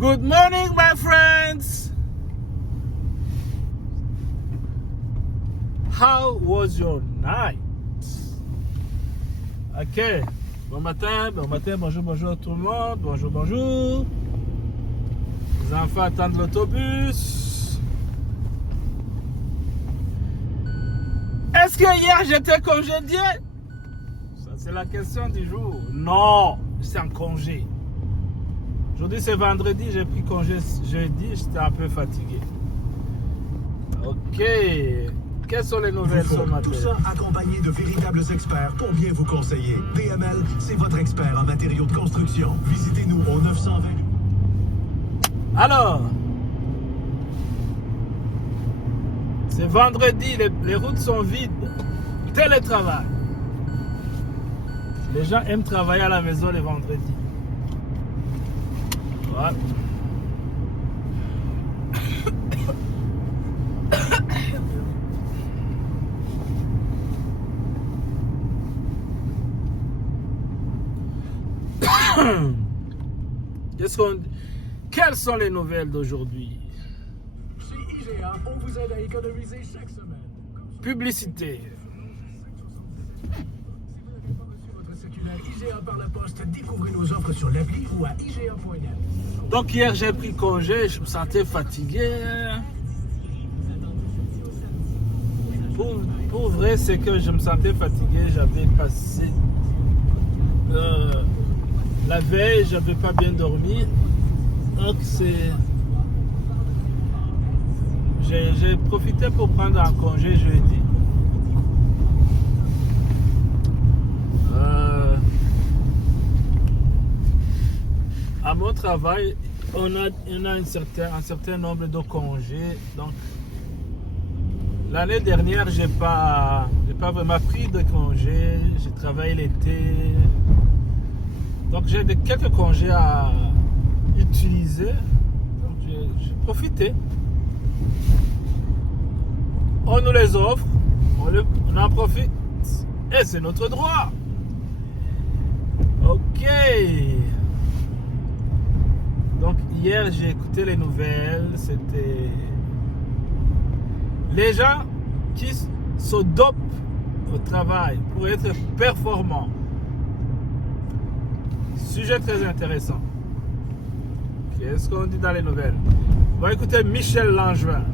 Good morning, my friends. How was your night? Ok. Bon matin, bonjour tout le monde. Bonjour. Les enfants attendent l'autobus. Est-ce que hier j'étais congédié? Ça, c'est la question du jour. Non, c'est en congé. Aujourd'hui, c'est vendredi, j'ai pris congé jeudi, j'étais un peu fatigué. Ok. Quelles sont les nouvelles ce matin? Tout ça accompagné de véritables experts pour bien vous conseiller. DML, c'est votre expert en matériaux de construction. Visitez-nous au 920. Alors, c'est vendredi, les routes sont vides. Télétravail. Les gens aiment travailler à la maison les vendredis. Ouais. Quelles sont les nouvelles d'aujourd'hui? Chez IGA, on vous aide à économiser chaque semaine. Publicité. Si vous n'avez pas reçu votre circulaire IGA par la poste, découvrez nos offres sur l'appli ou à IGA.net. Donc hier j'ai pris congé, je me sentais fatigué. Pour vrai, c'est que je me sentais fatigué, j'avais passé la veille, j'avais pas bien dormi. Donc j'ai profité pour prendre un congé jeudi. À mon travail, on a un certain nombre de congés. Donc, l'année dernière, j'ai pas vraiment pris de congés. J'ai travaillé l'été. Donc, j'ai quelques congés à utiliser. Donc, j'ai profité. On nous les offre. On en profite. Et c'est notre droit. Ok. Donc hier j'ai écouté les nouvelles, c'était les gens qui se dopent au travail pour être performants. Sujet très intéressant. Qu'est-ce qu'on dit dans les nouvelles? On va écouter Michel Langevin.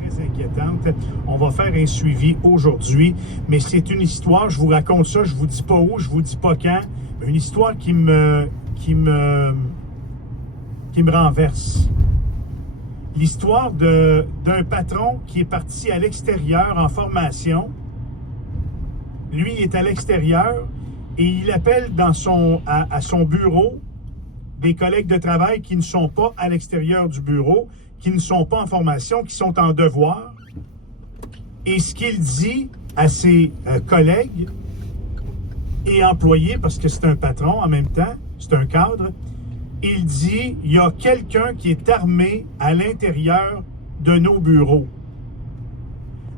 Très inquiétante. On va faire un suivi aujourd'hui, mais c'est une histoire, je vous raconte ça, je vous dis pas où, je vous dis pas quand, une histoire qui me renverse. L'histoire d'un patron qui est parti à l'extérieur en formation. Lui est à l'extérieur et il appelle à son bureau des collègues de travail qui ne sont pas à l'extérieur du bureau, qui ne sont pas en formation, qui sont en devoir. Et ce qu'il dit à ses collègues et employés, parce que c'est un patron en même temps, c'est un cadre, il dit, il y a quelqu'un qui est armé à l'intérieur de nos bureaux.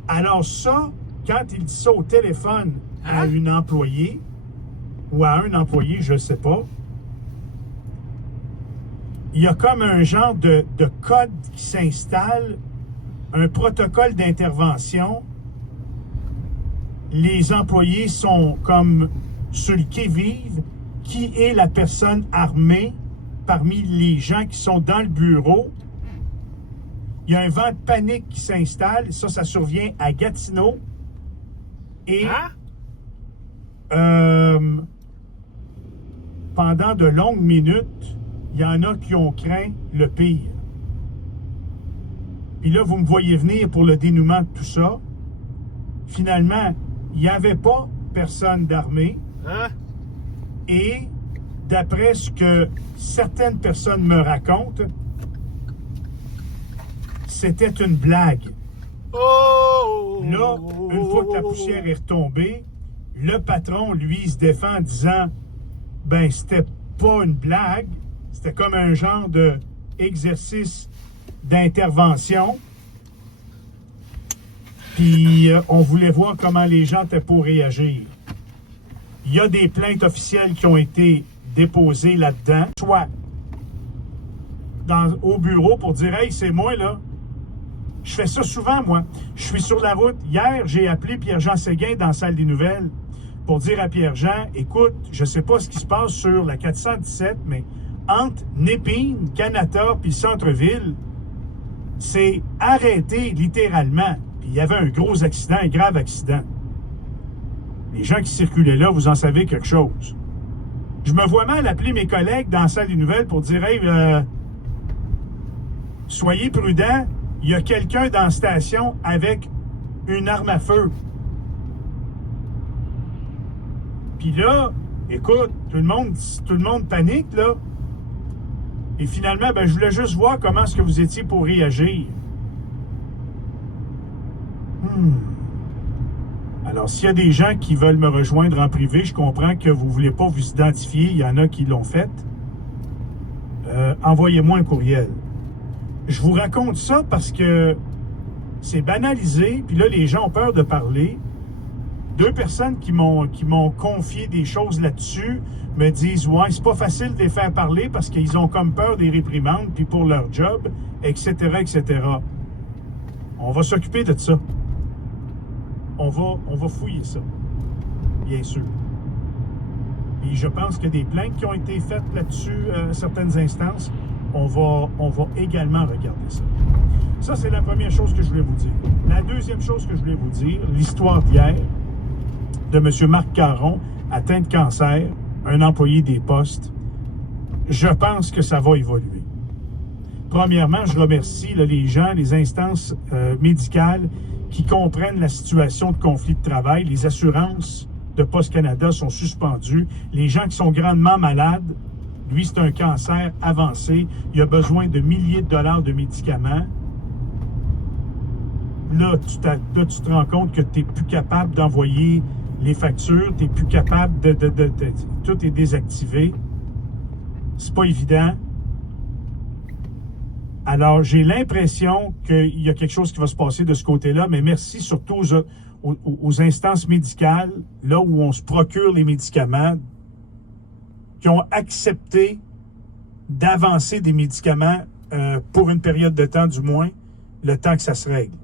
Alors ça, quand il dit ça au téléphone à une employée, ou à un employé, je ne sais pas, il y a comme un genre de code qui s'installe, un protocole d'intervention. Les employés sont comme sur le qui-vive. Qui est la personne armée parmi les gens qui sont dans le bureau? Il y a un vent de panique qui s'installe. Ça survient à Gatineau. Et pendant de longues minutes, il y en a qui ont craint le pire. Puis là, vous me voyez venir pour le dénouement de tout ça. Finalement, il n'y avait pas personne d'armée. Et d'après ce que certaines personnes me racontent, c'était une blague. Là, une fois que la poussière est retombée, le patron, lui, se défend en disant « Ben, c'était pas une blague, c'était comme un genre d'exercice d'intervention. » Puis, on voulait voir comment les gens étaient pour réagir. Il y a des plaintes officielles qui ont été déposées là-dedans, soit au bureau pour dire « Hey, c'est moi, là. » Je fais ça souvent, moi. Je suis sur la route. Hier, j'ai appelé Pierre-Jean Séguin dans la salle des nouvelles pour dire à Pierre-Jean, écoute, je sais pas ce qui se passe sur la 417, mais entre Népine, Canada puis centre-ville, c'est arrêté littéralement. Puis il y avait un gros accident, un grave accident. Les gens qui circulaient là, vous en savez quelque chose. Je me vois mal appeler mes collègues dans la salle des nouvelles pour dire, hey, soyez prudents, il y a quelqu'un dans la station avec une arme à feu. Puis là, écoute, tout le monde panique, là. Et finalement, ben, je voulais juste voir comment est-ce que vous étiez pour réagir. Alors, s'il y a des gens qui veulent me rejoindre en privé, je comprends que vous ne voulez pas vous identifier. Il y en a qui l'ont fait. Envoyez-moi un courriel. Je vous raconte ça parce que c'est banalisé. Puis là, les gens ont peur de parler. 2 personnes qui m'ont confié des choses là-dessus me disent « Ouais, c'est pas facile de les faire parler parce qu'ils ont comme peur des réprimandes, puis pour leur job, etc., etc. » On va s'occuper de ça. On va fouiller ça, bien sûr. Et je pense qu'il y a des plaintes qui ont été faites là-dessus à certaines instances. On va également regarder ça. Ça, c'est la première chose que je voulais vous dire. La deuxième chose que je voulais vous dire, l'histoire d'hier de M. Marc Caron, atteint de cancer, un employé des postes, je pense que ça va évoluer. Premièrement, je remercie là, les gens, les instances médicales qui comprennent la situation de conflit de travail. Les assurances de Poste Canada sont suspendues. Les gens qui sont grandement malades, lui, c'est un cancer avancé. Il a besoin de milliers de dollars de médicaments. Là, tu te rends compte que tu n'es plus capable d'envoyer les factures, tu n'es plus capable de tout est désactivé. C'est pas évident. Alors, j'ai l'impression qu'il y a quelque chose qui va se passer de ce côté-là, mais merci surtout aux instances médicales, là où on se procure les médicaments, qui ont accepté d'avancer des médicaments pour une période de temps, du moins, le temps que ça se règle.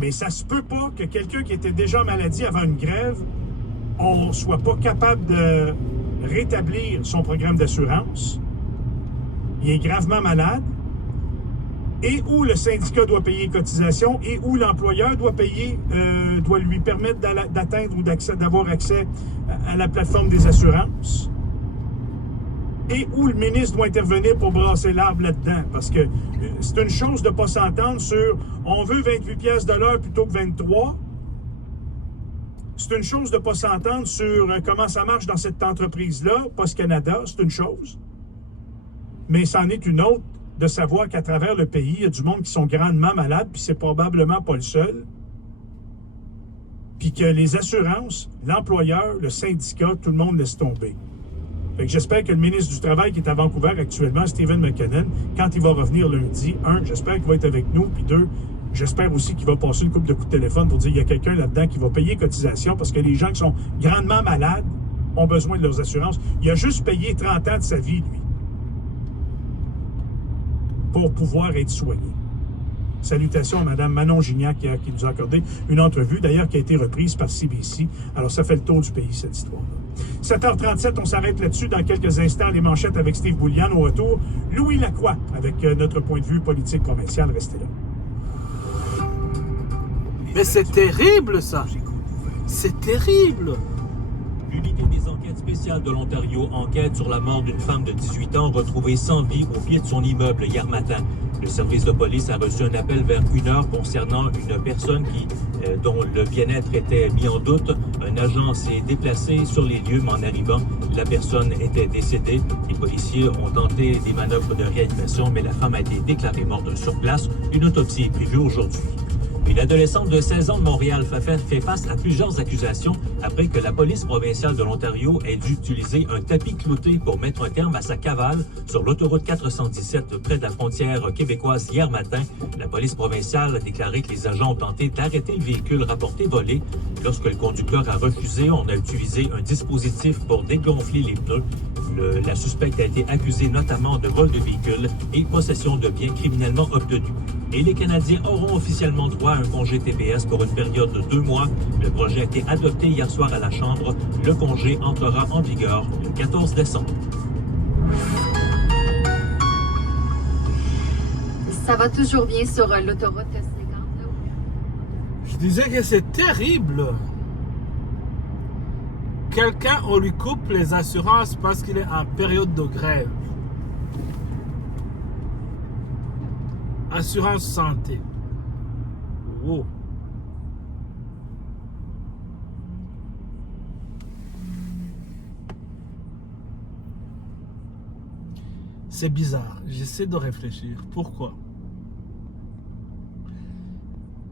Mais ça se peut pas que quelqu'un qui était déjà en maladie avant une grève, on soit pas capable de rétablir son programme d'assurance. Il est gravement malade, et où le syndicat doit payer les cotisations, et où l'employeur doit lui permettre d'atteindre ou d'avoir accès à la plateforme des assurances, et où le ministre doit intervenir pour brasser l'arbre là-dedans. Parce que c'est une chose de ne pas s'entendre sur « on veut 28 piastres de l'heure plutôt que 23 ». C'est une chose de ne pas s'entendre sur comment ça marche dans cette entreprise-là, Poste Canada, c'est une chose. Mais c'en est une autre de savoir qu'à travers le pays, il y a du monde qui sont grandement malades, puis c'est probablement pas le seul. Puis que les assurances, l'employeur, le syndicat, tout le monde laisse tomber. Fait que j'espère que le ministre du Travail qui est à Vancouver actuellement, Stephen McKinnon, quand il va revenir lundi, j'espère qu'il va être avec nous, puis 2, j'espère aussi qu'il va passer une couple de coups de téléphone pour dire qu'il y a quelqu'un là-dedans qui va payer cotisation parce que les gens qui sont grandement malades ont besoin de leurs assurances. Il a juste payé 30 ans de sa vie, lui, pour pouvoir être soigné. Salutations à Mme Manon Gignac qui nous a accordé une entrevue, d'ailleurs, qui a été reprise par CBC. Alors, ça fait le tour du pays, cette histoire-là. 7h37, on s'arrête là-dessus. Dans quelques instants, les manchettes avec Steve Boulian. Au retour, Louis Lacroix avec notre point de vue politique provincial. Restez là. Mais c'est terrible, ça. C'est terrible. L'unité des enquêtes spéciales de l'Ontario enquête sur la mort d'une femme de 18 ans retrouvée sans vie au pied de son immeuble hier matin. Le service de police a reçu un appel vers 1h concernant une personne dont le bien-être était mis en doute. Un agent s'est déplacé sur les lieux, mais en arrivant, la personne était décédée. Les policiers ont tenté des manœuvres de réanimation, mais la femme a été déclarée morte sur place. Une autopsie est prévue aujourd'hui. Une adolescente de 16 ans de Montréal fait face à plusieurs accusations après que la police provinciale de l'Ontario ait dû utiliser un tapis clouté pour mettre un terme à sa cavale sur l'autoroute 417 près de la frontière québécoise hier matin. La police provinciale a déclaré que les agents ont tenté d'arrêter le véhicule rapporté volé. Lorsque le conducteur a refusé, on a utilisé un dispositif pour dégonfler les pneus. La suspecte a été accusée notamment de vol de véhicule et possession de biens criminellement obtenus. Et les Canadiens auront officiellement droit à un congé TPS pour une période de 2 mois. Le projet a été adopté hier soir à la Chambre. Le congé entrera en vigueur le 14 décembre. Ça va toujours bien sur l'autoroute 50. Là. Je disais que c'est terrible. Quelqu'un, on lui coupe les assurances parce qu'il est en période de grève. Assurance santé. Wow. C'est bizarre. J'essaie de réfléchir. Pourquoi?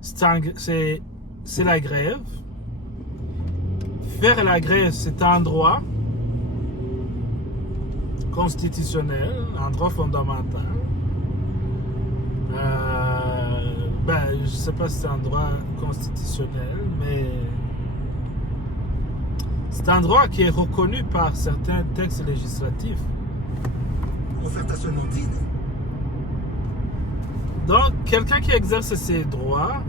C'est la grève. Faire la grève, c'est un droit constitutionnel, un droit fondamental. Je ne sais pas si c'est un droit constitutionnel, mais c'est un droit qui est reconnu par certains textes législatifs. Offerte à seulement 10. Donc, quelqu'un qui exerce ses droits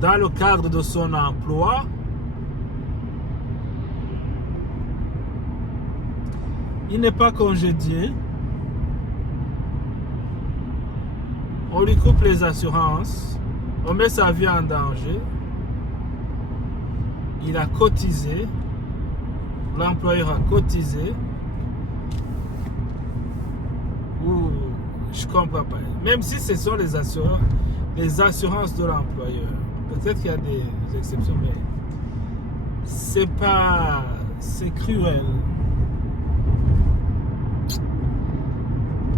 dans le cadre de son emploi, il n'est pas congédié. On lui coupe les assurances. On met sa vie en danger. Il a cotisé. L'employeur a cotisé. Ou je comprends pas. Même si ce sont les assurances de l'employeur. Peut-être qu'il y a des exceptions, mais c'est pas... C'est cruel.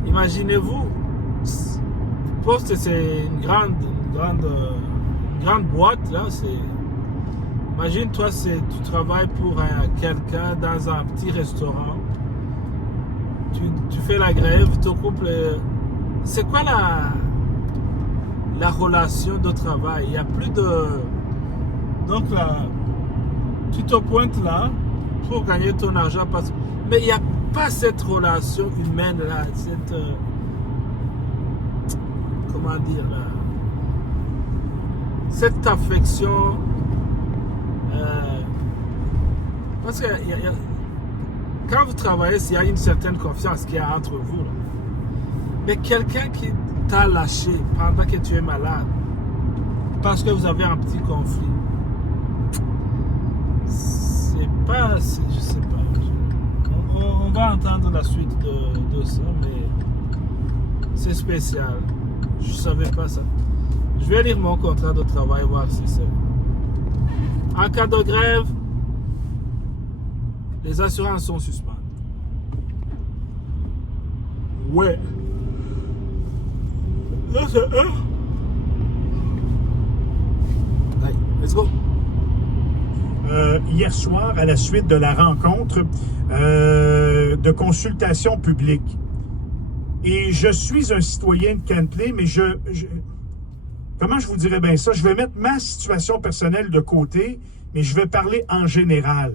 Imaginez-vous, Poste, c'est une grande boîte, là. Imagine-toi, tu travailles pour quelqu'un dans un petit restaurant. Tu fais la grève, tu coupes les... C'est quoi la relation de travail? Il n'y a plus de... Donc là, tu te pointes là pour gagner ton argent. Mais il n'y a pas cette relation humaine là. Comment dire là? Cette affection. Parce que quand vous travaillez, il y a une certaine confiance qu'il y a entre vous. Là. Mais quelqu'un qui t'a lâché pendant que tu es malade, parce que vous avez un petit conflit, c'est pas... Je sais pas. On va entendre la suite de ça, mais c'est spécial. Je savais pas ça. Je vais lire mon contrat de travail, voir si c'est... En cas de grève, les assurances sont suspendues. Ouais. Là, c'est eux. Allez, let's go. Hier soir, à la suite de la rencontre de consultation publique. Et je suis un citoyen de Kentley, mais comment je vous dirais bien ça? Je vais mettre ma situation personnelle de côté, mais je vais parler en général.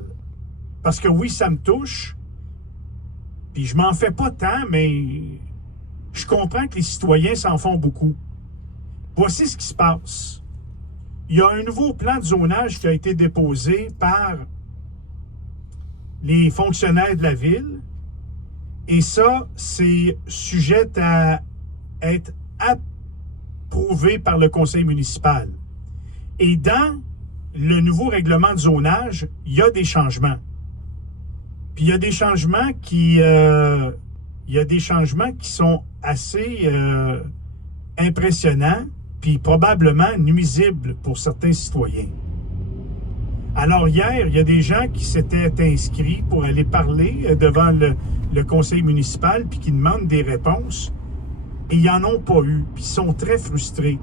Parce que oui, ça me touche. Puis je m'en fais pas tant, mais je comprends que les citoyens s'en font beaucoup. Voici ce qui se passe. Il y a un nouveau plan de zonage qui a été déposé par les fonctionnaires de la ville. Et ça, c'est sujet à être approuvé par le conseil municipal. Et dans le nouveau règlement de zonage, il y a des changements. Puis il y a des changements qui sont assez impressionnants, puis probablement nuisibles pour certains citoyens. Alors hier, il y a des gens qui s'étaient inscrits pour aller parler devant le conseil municipal puis qui demandent des réponses et ils n'en ont pas eu, puis ils sont très frustrés.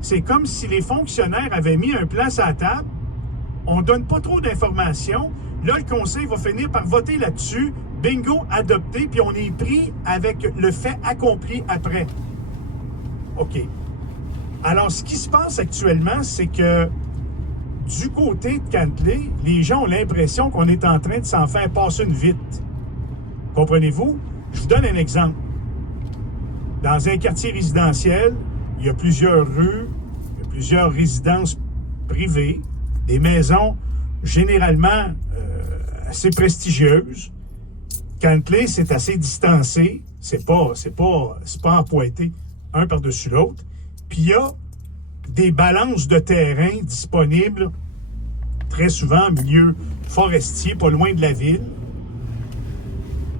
C'est comme si les fonctionnaires avaient mis un plan à la table, on ne donne pas trop d'informations, là le conseil va finir par voter là-dessus, bingo, adopté, puis on est pris avec le fait accompli après. OK. Alors, ce qui se passe actuellement, c'est que du côté de Cantley, les gens ont l'impression qu'on est en train de s'en faire passer une vite. Comprenez-vous? Je vous donne un exemple. Dans un quartier résidentiel, il y a plusieurs rues, il y a plusieurs résidences privées, des maisons généralement assez prestigieuses. Cantley, c'est assez distancé, c'est pas empointé un par-dessus l'autre. Puis il y a des balances de terrain disponibles très souvent en milieu forestier, pas loin de la ville.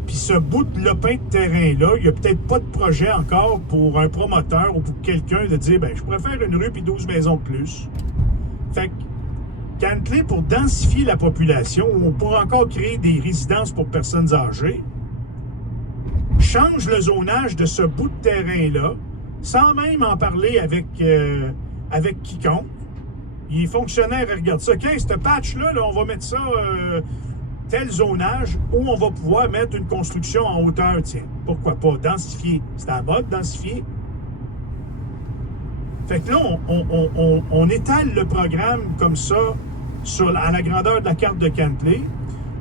Puis ce bout de lopin de terrain-là, il n'y a peut-être pas de projet encore pour un promoteur ou pour quelqu'un de dire, ben je pourrais faire une rue puis 12 maisons de plus. Fait que Cantley, pour densifier la population, ou pour encore créer des résidences pour personnes âgées, change le zonage de ce bout de terrain-là, sans même en parler avec quiconque. Les fonctionnaires regardent ça. OK, ce patch-là, là, on va mettre ça tel zonage où on va pouvoir mettre une construction en hauteur. Tiens, pourquoi pas? Densifier. C'est à la mode, densifier. Fait que là, on étale le programme comme ça à la grandeur de la carte de Cantley.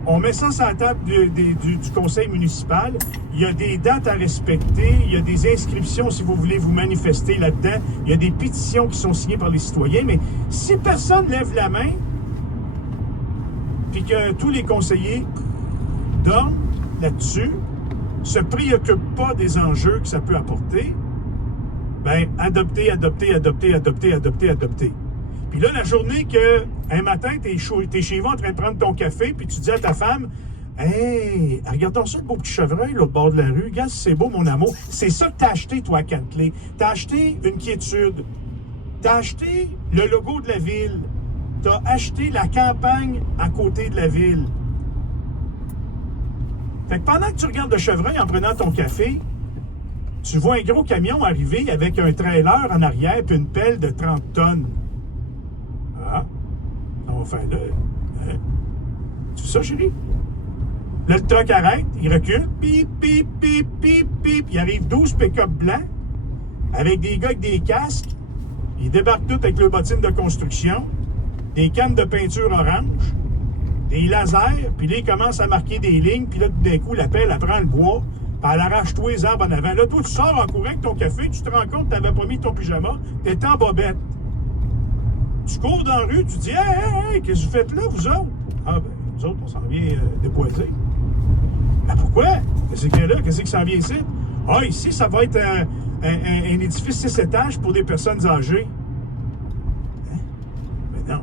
On met ça sur la table du conseil municipal. Il y a des dates à respecter. Il y a des inscriptions si vous voulez vous manifester là-dedans. Il y a des pétitions qui sont signées par les citoyens. Mais si personne lève la main, puis que tous les conseillers dorment là-dessus, se préoccupent pas des enjeux que ça peut apporter, ben adopter. Puis là, la journée que un matin, t'es chez vous en train de prendre ton café, puis tu dis à ta femme, « Hey, regarde-toi ça, le beau petit chevreuil, là, au bord de la rue. Regarde, c'est beau, mon amour. » C'est ça que t'as acheté, toi, à Cantley. T'as acheté une quiétude. T'as acheté le logo de la ville. T'as acheté la campagne à côté de la ville. Fait que pendant que tu regardes le chevreuil en prenant ton café, tu vois un gros camion arriver avec un trailer en arrière puis une pelle de 30 tonnes. Ah, on va faire là. Hein? Tu fais ça, chérie? Là, le truck arrête, il recule, pip, pip, pip, pip, pip. Il arrive 12 pick-up blancs avec des gars avec des casques. Ils débarquent tous avec leurs bottines de construction, des cannes de peinture orange, des lasers, puis là, ils commencent à marquer des lignes, puis là, tout d'un coup, la pelle, elle prend le bois, puis elle arrache tous les arbres en avant. Là, toi, tu sors en courant avec ton café, tu te rends compte que tu n'avais pas mis ton pyjama, tu étais en bobette. Tu cours dans la rue, tu dis « Hey, qu'est-ce que vous faites là, vous autres? » Ah, ben, nous autres, on s'en vient dépoiser. Ben, pourquoi? Qu'est-ce qu'il y a là? Qu'est-ce qui s'en vient ici? Ah, ici, ça va être un édifice 6 étages pour des personnes âgées. Hein? Ben non.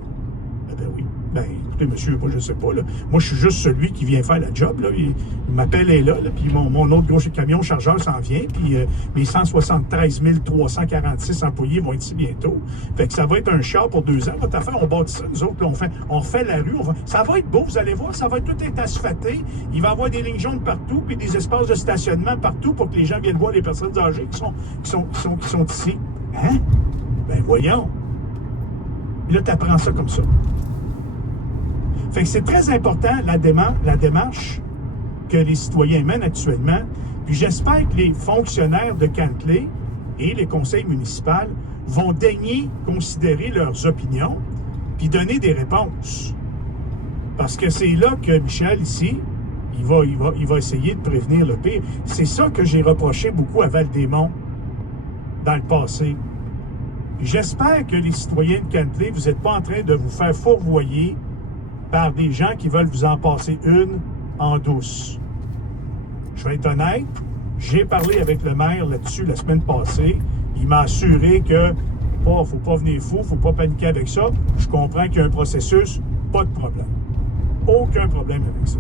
Ben oui. Ben, écoutez, monsieur, moi, je sais pas, là. Moi, je suis juste celui qui vient faire la job, là. Il m'appelle est là, puis mon autre gros camion chargeur s'en vient, puis mes 173 346 employés vont être ici bientôt. Fait que ça va être un char pour 2 ans. Votre affaire, on bâtit ça, nous autres, là, on refait la rue. Ça va être beau, vous allez voir, ça va tout être asphalté. Il va y avoir des lignes jaunes partout, puis des espaces de stationnement partout pour que les gens viennent voir les personnes âgées qui sont ici. Hein? Ben voyons. Là, tu apprends ça comme ça. Fait que c'est très important, la démarche que les citoyens mènent actuellement. Puis j'espère que les fonctionnaires de Cantley et les conseils municipaux vont daigner considérer leurs opinions puis donner des réponses. Parce que c'est là que Michel, ici, il va essayer de prévenir le pire. C'est ça que j'ai reproché beaucoup à Val-des-Monts dans le passé. Puis j'espère que les citoyens de Cantley, vous n'êtes pas en train de vous faire fourvoyer par des gens qui veulent vous en passer une en douce. Je vais être honnête, j'ai parlé avec le maire là-dessus la semaine passée. Il m'a assuré que faut pas venir fou, faut pas paniquer avec ça. Je comprends qu'il y a un processus, pas de problème. Aucun problème avec ça.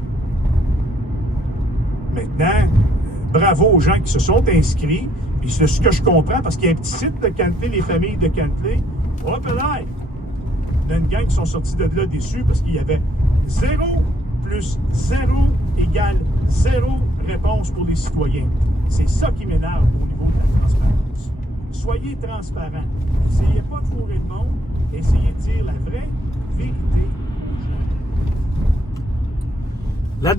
Maintenant, bravo aux gens qui se sont inscrits. Puis c'est ce que je comprends, parce qu'il y a un petit site de Cantley, les familles de Cantley. Hop là! Il y a une gang qui sont sortis de là déçus parce qu'il y avait 0 plus 0 égale 0 réponse pour les citoyens. C'est ça qui m'énerve au niveau de la transparence. Soyez transparents. N'essayez pas de fourrer le monde. Essayez de dire la vraie vérité. La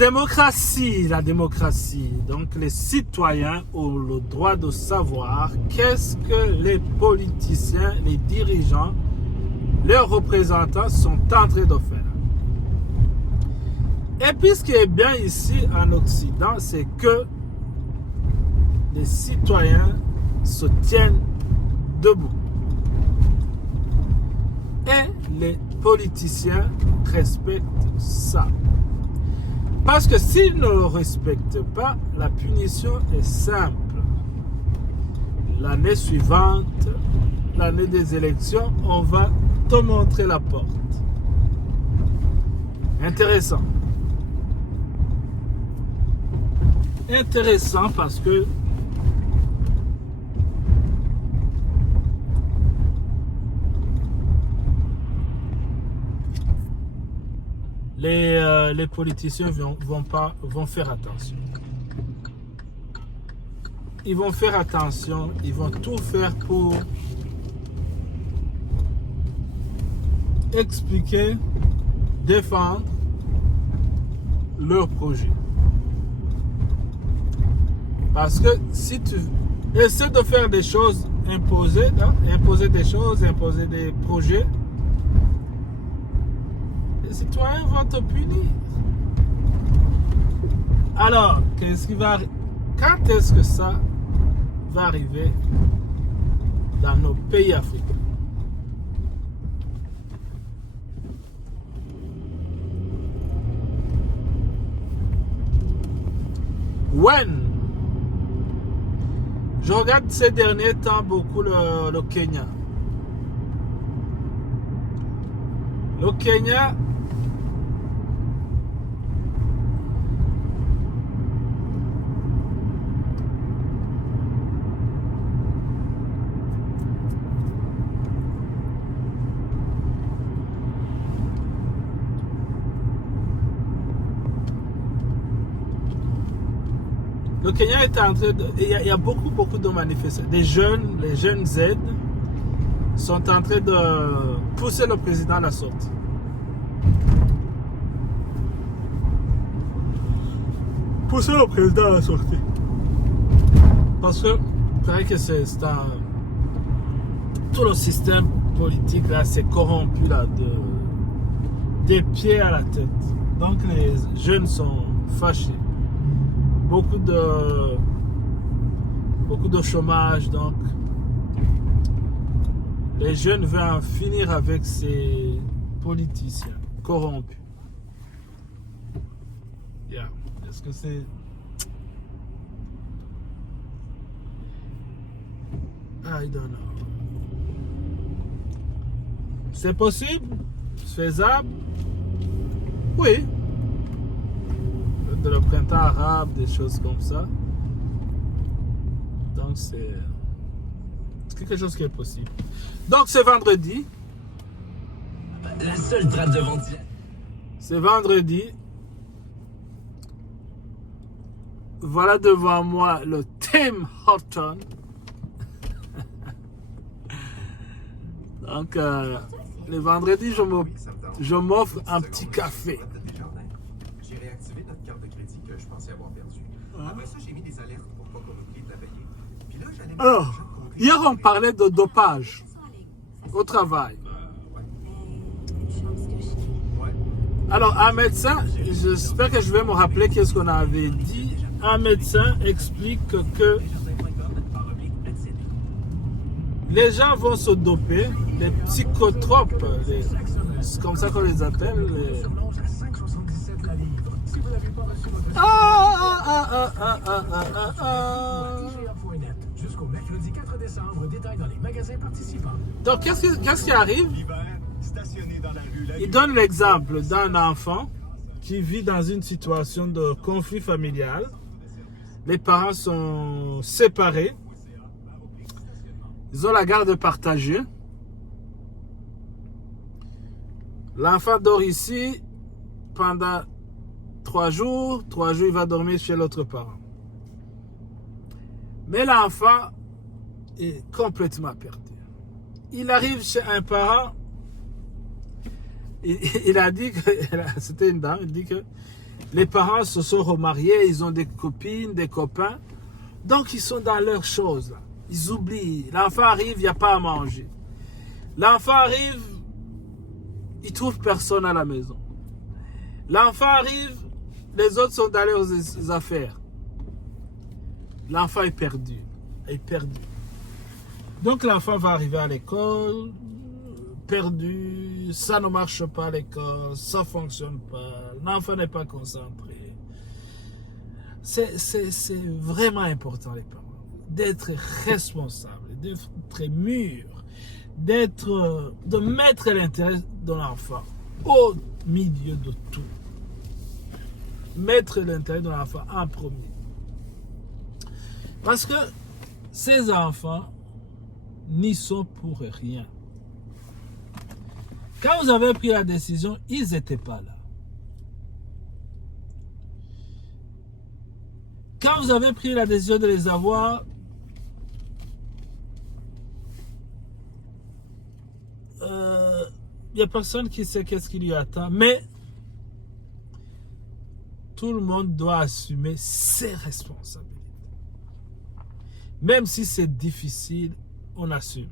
démocratie. Donc les citoyens ont le droit de savoir qu'est-ce que les politiciens, les dirigeants leurs représentants sont en train de faire. Et puis ce qui est bien ici en Occident, c'est que les citoyens se tiennent debout. Et les politiciens respectent ça. Parce que s'ils ne le respectent pas, la punition est simple. L'année suivante, l'année des élections, on va te montrer la porte. Intéressant. Intéressant parce que les politiciens vont faire attention. Ils vont faire attention, ils vont tout faire pour expliquer, défendre leur projet. Parce que si tu essaies de faire des choses imposées, hein, imposer des choses, imposer des projets, les citoyens vont te punir. Alors, qu'est-ce qui va, quand est-ce que ça va arriver dans nos pays africains? Je regarde ces derniers temps beaucoup le Kenya. Le Kenya, le Kenya est en train de... Il y a beaucoup de manifestations. Les jeunes Z sont en train de pousser le président à la sortie. Pousser le président à la sortie. Parce que, c'est vrai que c'est un... Tout le système politique là, c'est corrompu là, des pieds à la tête. Donc les jeunes sont fâchés. Beaucoup de chômage, donc les jeunes veulent en finir avec ces politiciens corrompus. Yeah. Est-ce que c'est... I don't know. C'est possible? C'est faisable? Oui. De le printemps arabe, des choses comme ça. Donc c'est quelque chose qui est possible. Donc c'est vendredi. La seule trappe de ventilation. C'est vendredi. Voilà devant moi le Tim Horton. Donc le vendredi, je m'offre un petit café. J'ai réactivé notre carte de crédit que je pensais avoir perdue. Après ça, j'ai mis des alertes pour pas qu'on oublie de la payer. Puis là, j'allais... Alors, hier on parlait de dopage au travail. Alors, un médecin, j'espère que je vais me rappeler qu'est-ce qu'on avait dit. Un médecin explique que les gens vont se doper, les psychotropes, c'est comme ça qu'on les appelle. Jusqu'au mercredi 4 décembre, détail dans les magasins participants. Donc, qu'est-ce qui arrive? Il donne l'exemple d'un enfant qui vit dans une situation de conflit familial. Les parents sont séparés. Ils ont la garde partagée. L'enfant dort ici pendant 3 jours. 3 jours, il va dormir chez l'autre parent. Mais l'enfant est complètement perdu. Il arrive chez un parent. Il a dit que, c'était une dame, il dit que les parents se sont remariés, ils ont des copines, des copains. Donc ils sont dans leurs choses. Ils oublient. L'enfant arrive, il n'y a pas à manger. L'enfant arrive, il trouve personne à la maison. L'enfant arrive, les autres sont allés aux affaires. L'enfant est perdu. Donc l'enfant va arriver à l'école, perdu, ça ne marche pas à l'école, ça ne fonctionne pas, l'enfant n'est pas concentré. C'est vraiment important, les parents, d'être responsables, d'être mûrs, de mettre l'intérêt de l'enfant au milieu de tout. Mettre l'intérêt de l'enfant en premier. Parce que ces enfants n'y sont pour rien. Quand vous avez pris la décision, ils n'étaient pas là. Quand vous avez pris la décision de les avoir, il n'y a personne qui sait qu'est-ce qui lui attend, mais tout le monde doit assumer ses responsabilités. Même si c'est difficile, on assume.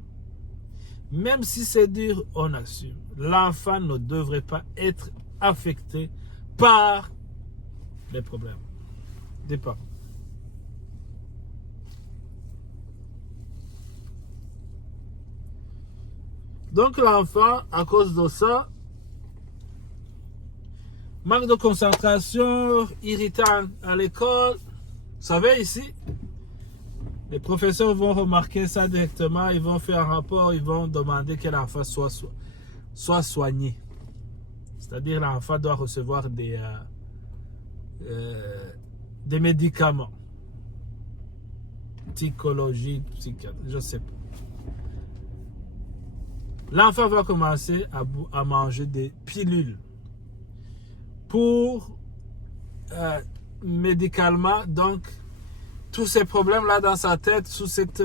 Même si c'est dur, on assume. L'enfant ne devrait pas être affecté par les problèmes des parents. Donc l'enfant, à cause de ça, manque de concentration, irritant à l'école. Vous savez, ici, les professeurs vont remarquer ça directement, ils vont faire un rapport, ils vont demander que l'enfant soit soigné. C'est-à-dire l'enfant doit recevoir des médicaments psychologiques, psychiatriques, je ne sais pas. L'enfant va commencer à manger des pilules pour médicalement, donc tous ces problèmes-là dans sa tête, sous cette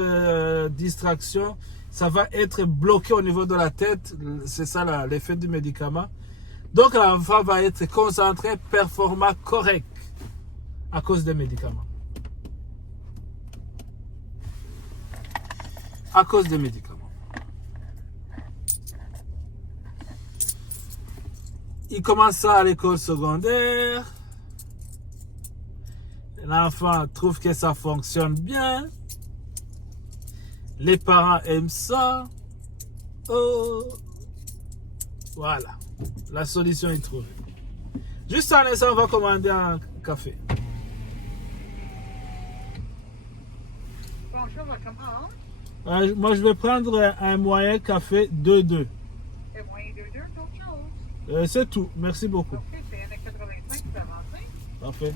distraction, ça va être bloqué au niveau de la tête, c'est ça l'effet du médicament. Donc l'enfant va être concentré, performant, correct à cause des médicaments. À cause des médicaments. Il commence ça à l'école secondaire. L'enfant trouve que ça fonctionne bien. Les parents aiment ça. Oh. Voilà. La solution est trouvée. Juste en instant, on va commander un café. Bonjour, votre commande. Moi, je vais prendre un moyen café 2-2. Le moyen de deux, d'autres choses. C'est tout. Merci beaucoup. OK, c'est 1,85 vous avancez. Parfait.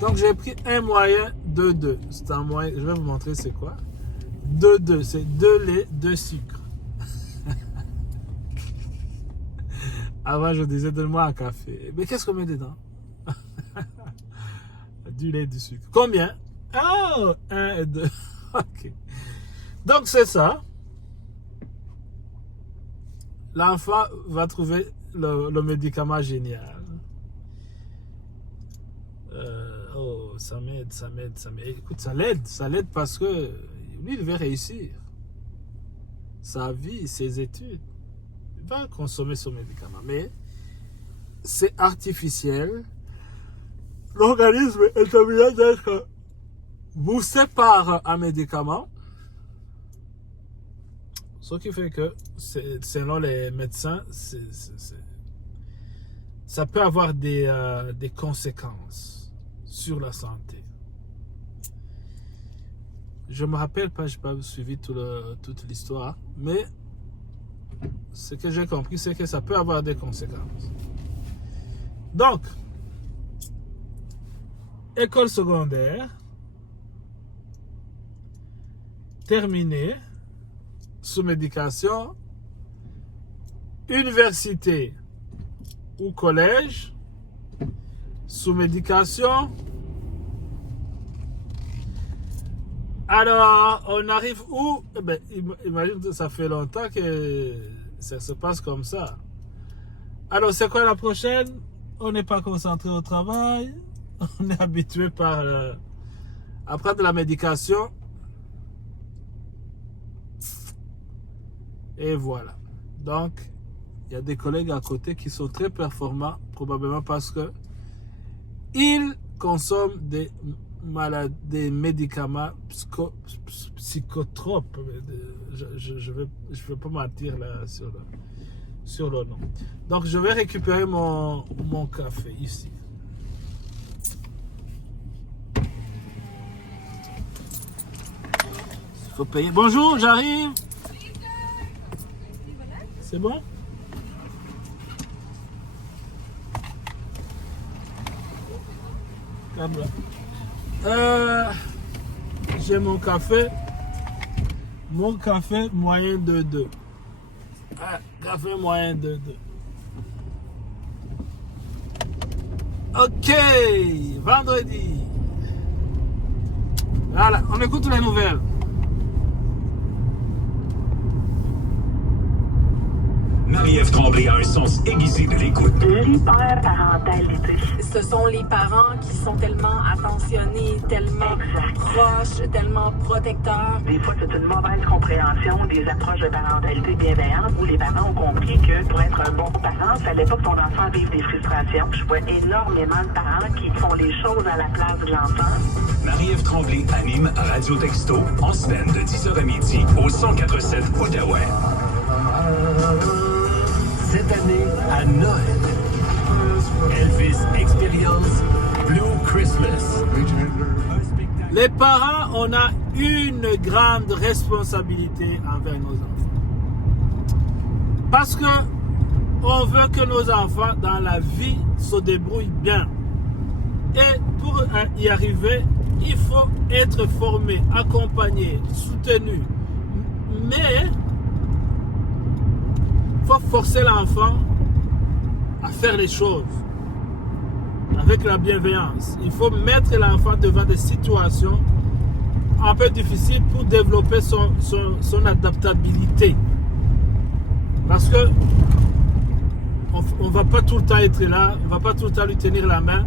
Donc, j'ai pris un moyen 2-2. C'est un moyen, je vais vous montrer c'est quoi. 2-2, c'est 2 laits, 2 sucres. Avant, je disais, donne-moi un café. Mais qu'est-ce qu'on met dedans? Du lait, du sucre. Combien? Oh, 1 et 2. OK. Donc, c'est ça. L'enfant va trouver le médicament génial. Oh, ça m'aide. Écoute, ça l'aide parce que lui, il veut réussir sa vie, ses études. Il va consommer son médicament. Mais c'est artificiel. L'organisme est obligé d'être boosté par un médicament. Ce qui fait que, selon les médecins, ça peut avoir des conséquences sur la santé. Je ne me rappelle pas, je n'ai pas suivi toute l'histoire, mais ce que j'ai compris, c'est que ça peut avoir des conséquences. Donc, école secondaire, terminée, sous médication, université ou collège, sous médication. Alors, on arrive où? Eh bien, imagine que ça fait longtemps que ça se passe comme ça. Alors, c'est quoi la prochaine? On n'est pas concentré au travail. On est habitué à prendre la médication. Et voilà. Donc, il y a des collègues à côté qui sont très performants, probablement parce que ils consomment des médicaments psychotropes. Je vais pas mentir là sur le nom. Donc, je vais récupérer mon café ici. Il faut payer. Bonjour, j'arrive. C'est bon? J'ai mon café moyen de 2. Café moyen de 2. Ok, vendredi. Voilà, on écoute les nouvelles. Marie-Ève Tremblay a un sens aiguisé de l'écoute. L'hyperparentalité. Ce sont les parents qui sont tellement attentionnés, tellement proches, tellement protecteurs. Des fois, c'est une mauvaise compréhension des approches de parentalité bienveillante où les parents ont compris que pour être un bon parent, il fallait pas que ton enfant vive des frustrations. Je vois énormément de parents qui font les choses à la place de l'enfant. Marie-Ève Tremblay anime Radio Texto en semaine de 10h à midi au 104.7 Outaouais. Cette année, à Noël, Elvis Experience Blue Christmas. Les parents, on a une grande responsabilité envers nos enfants. Parce que on veut que nos enfants, dans la vie, se débrouillent bien. Et pour y arriver, il faut être formé, accompagné, soutenu. Mais il faut forcer l'enfant à faire les choses avec la bienveillance. Il faut mettre l'enfant devant des situations un peu difficiles pour développer son adaptabilité. Parce que on ne va pas tout le temps être là, on ne va pas tout le temps lui tenir la main.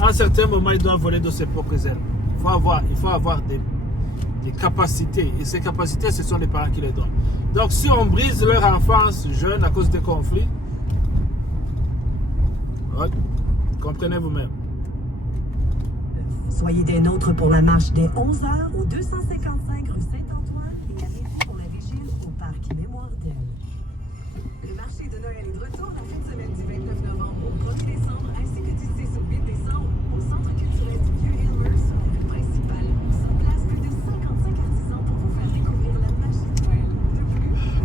À un certain moment, il doit voler de ses propres ailes. Il faut avoir des capacités. Et ces capacités, ce sont les parents qui les donnent. Donc, si on brise leur enfance jeune à cause des conflits, ouais, comprenez vous-même. Soyez des nôtres pour la marche des 11h au 255 rue Saint-Antoine et à midi pour la vigile au parc Mémoire d'elle. Le marché de Noël est de retour la fin de semaine du 29 novembre au 1er décembre ainsi que du 6 au 8 décembre au centre culturel du Vieux-Aylmer sur la rue principale. Sur place, plus de 55 artisans pour vous faire découvrir la magie de Noël.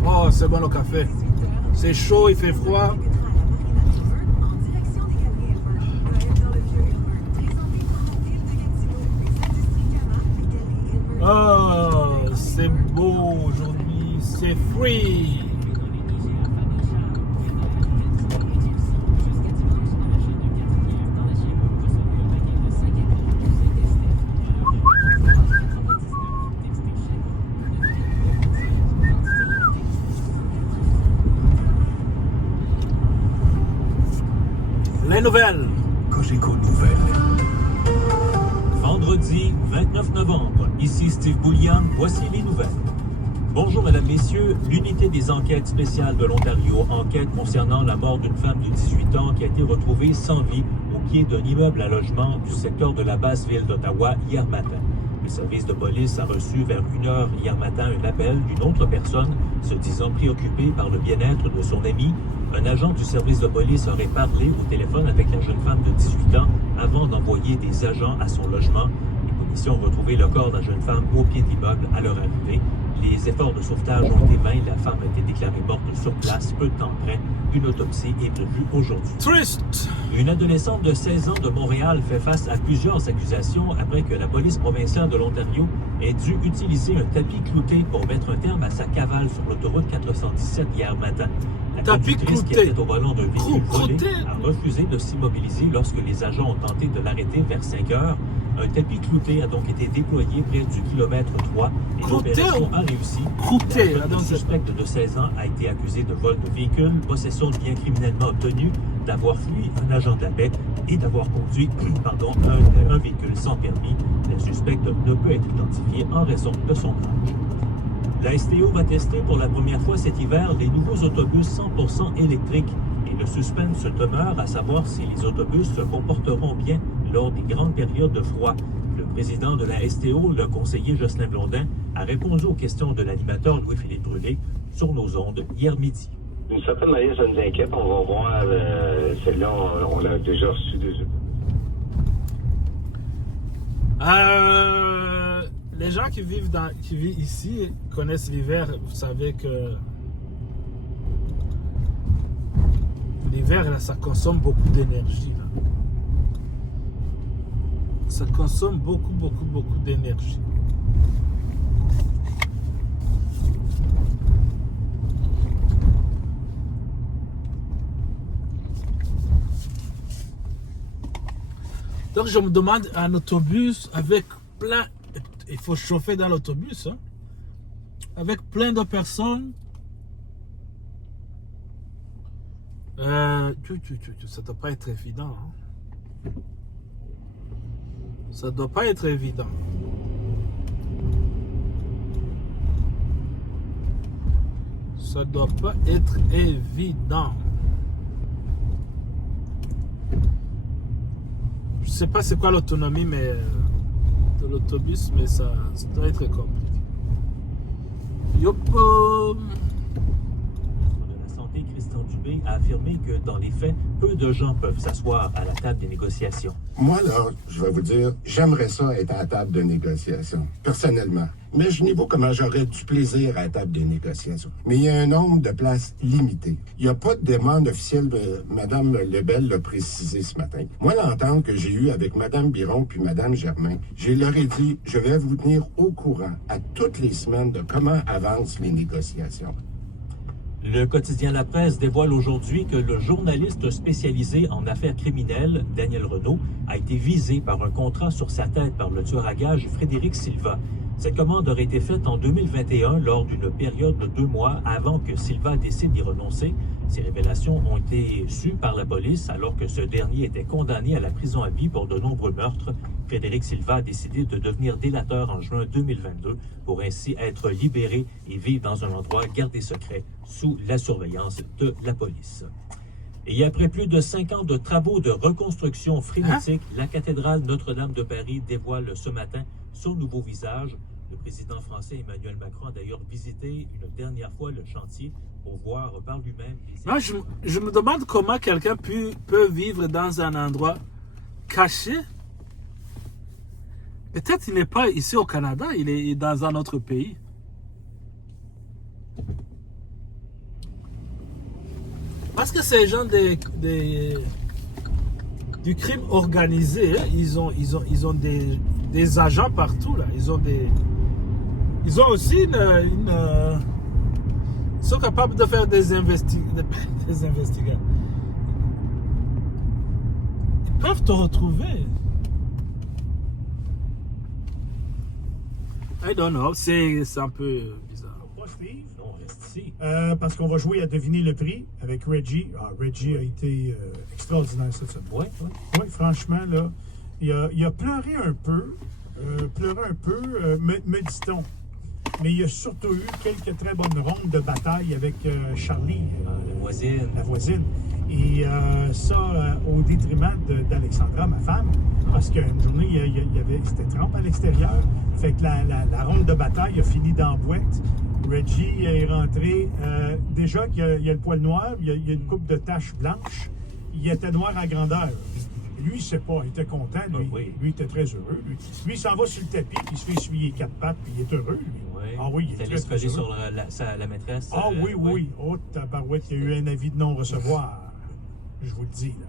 Oh, c'est bon le café. C'est chaud, il fait froid. Oh, c'est beau aujourd'hui, c'est free. Les nouvelles. Cogeco Nouvelles. Vendredi 29 novembre, ici Steve Boulian, voici les nouvelles. Bonjour mesdames, messieurs, l'unité des enquêtes spéciales de l'Ontario enquête concernant la mort d'une femme de 18 ans qui a été retrouvée sans vie au pied d'un immeuble à logement du secteur de la basse-ville d'Ottawa hier matin. Le service de police a reçu vers 1h hier matin un appel d'une autre personne se disant préoccupée par le bien-être de son amie. Un agent du service de police aurait parlé au téléphone avec la jeune femme de 18 ans avant d'envoyer des agents à son logement. Les policiers ont retrouvé le corps de la jeune femme au pied de l'immeuble à leur arrivée. Les efforts de sauvetage ont été vains. La femme a été déclarée morte sur place peu de temps après. Une autopsie est prévue aujourd'hui. Triste. Une adolescente de 16 ans de Montréal fait face à plusieurs accusations après que la police provinciale de l'Ontario ait dû utiliser un tapis clouté pour mettre un terme à sa cavale sur l'autoroute 417 hier matin. La conductrice qui était au volant d'un véhicule volé a refusé de s'immobiliser lorsque les agents ont tenté de l'arrêter vers 5 heures. Un tapis clouté a donc été déployé près du kilomètre 3 et l'opération a réussi. La suspecte de 16 ans a été accusée de vol de véhicule, possession de biens criminellement obtenus, d'avoir fui un agent de la paix et d'avoir conduit un véhicule sans permis. La suspecte ne peut être identifiée en raison de son âge. La STO va tester pour la première fois cet hiver les nouveaux autobus 100% électriques. Et le suspense demeure à savoir si les autobus se comporteront bien lors des grandes périodes de froid. Le président de la STO, le conseiller Jocelyn Blondin, a répondu aux questions de l'animateur Louis-Philippe Brûlé sur nos ondes hier midi. D'une certaine manière, ça nous inquiète. On va voir. Celle-là, on a déjà reçu des... Les gens qui vivent ici connaissent l'hiver. Vous savez que l'hiver, là, ça consomme beaucoup d'énergie. Ça consomme beaucoup d'énergie. Donc je me demande, un autobus avec plein... Il faut chauffer dans l'autobus, hein, avec plein de personnes. Ça ne doit pas être évident. Hein. Ça ne doit pas être évident. Ça ne doit pas être évident. Je sais pas c'est quoi l'autonomie de l'autobus, mais ça doit être compliqué. Le ministre de la Santé, Christian Dubé, a affirmé que dans les faits, peu de gens peuvent s'asseoir à la table des négociations. Moi, là, je vais vous dire, j'aimerais ça être à la table de négociation, personnellement. Mais je n'y vois comment j'aurais du plaisir à la table des négociations. Mais il y a un nombre de places limité. Il n'y a pas de demande officielle, Mme Lebel l'a précisé ce matin. Moi, l'entente que j'ai eue avec Mme Biron puis Mme Germain, je leur ai dit, je vais vous tenir au courant à toutes les semaines de comment avancent les négociations. Le quotidien La Presse dévoile aujourd'hui que le journaliste spécialisé en affaires criminelles, Daniel Renaud, a été visé par un contrat sur sa tête par le tueur à gages Frédéric Silva. Cette commande aurait été faite en 2021 lors d'une période de 2 mois avant que Silva décide d'y renoncer. Ces révélations ont été sues par la police alors que ce dernier était condamné à la prison à vie pour de nombreux meurtres. Frédéric Silva a décidé de devenir délateur en juin 2022 pour ainsi être libéré et vivre dans un endroit gardé secret sous la surveillance de la police. Et après plus de 5 ans de travaux de reconstruction frénétique, la cathédrale Notre-Dame de Paris dévoile ce matin son nouveau visage. Le président français Emmanuel Macron a d'ailleurs visité une dernière fois le chantier pour voir par lui-même les... Moi, je me demande comment quelqu'un peut vivre dans un endroit caché. Peut-être il n'est pas ici au Canada, il est dans un autre pays. Parce que ces gens du crime organisé, ils ont des agents partout là. Ils ont aussi ils sont capables de faire des investigations. Ils peuvent te retrouver. I don't know, c'est un peu bizarre. Parce qu'on va jouer à deviner le prix avec Reggie. Reggie a été extraordinaire cette semaine. Oui, franchement, là, il a pleuré un peu, me dit-on. Mais il y a surtout eu quelques très bonnes rondes de bataille avec Charlie, la voisine. Et ça, au détriment d'Alexandra, ma femme, parce qu'une journée, c'était trempe à l'extérieur. Fait que la ronde de bataille a fini dans la boîte. Reggie est rentré. Déjà qu'il y a le poil noir, il y a une coupe de taches blanches. Il était noir à grandeur. Lui, il sait pas, il était content. Lui, il était très heureux. Lui, il s'en va sur le tapis, puis il se fait essuyer 4 pattes, puis il est heureux, lui. Ah oui, il est très, très heureux. Sur la maîtresse. Ah oui. Oh, tabarouette, il y a eu un avis de non-recevoir. Je vous le dis, là.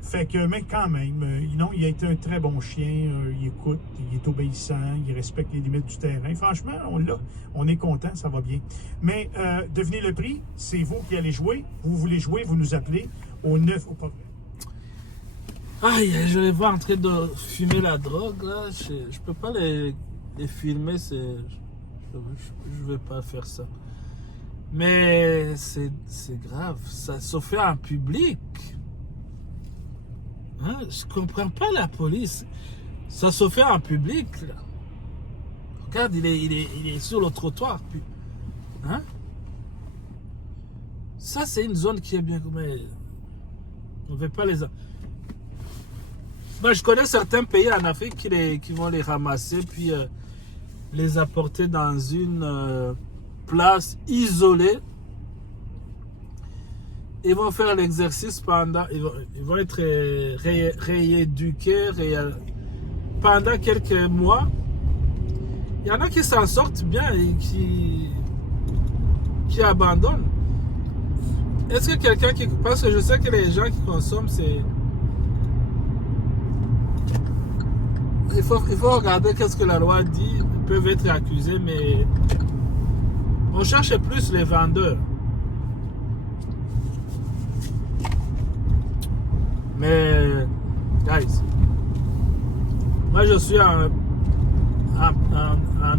Fait que, mais quand même, non, il a été un très bon chien. Il écoute, il est obéissant, il respecte les limites du terrain. Franchement, on l'a. On est content, ça va bien. Mais devinez le prix, c'est vous qui allez jouer. Vous voulez jouer, vous nous appelez au 9 au pas vrai. Aïe, je les vois en train de fumer la drogue, là. Je peux pas les filmer, je vais pas faire ça. Mais c'est grave, ça se fait en public. Hein? Je comprends pas la police. Ça se fait en public, là. Regarde, il est sur le trottoir. Hein? Ça, c'est une zone qui est bien. Mais on ne veut pas les. Ben, je connais certains pays en Afrique qui vont les ramasser puis les apporter dans une place isolée. Ils vont faire l'exercice pendant. Ils vont être rééduqués pendant quelques mois. Il y en a qui s'en sortent bien et qui abandonnent. Est-ce que quelqu'un qui... Parce que je sais que les gens qui consomment, c'est... Il faut regarder qu'est-ce que la loi dit. Ils peuvent être accusés, mais... On cherche plus les vendeurs. Mais... Guys... Moi, je suis un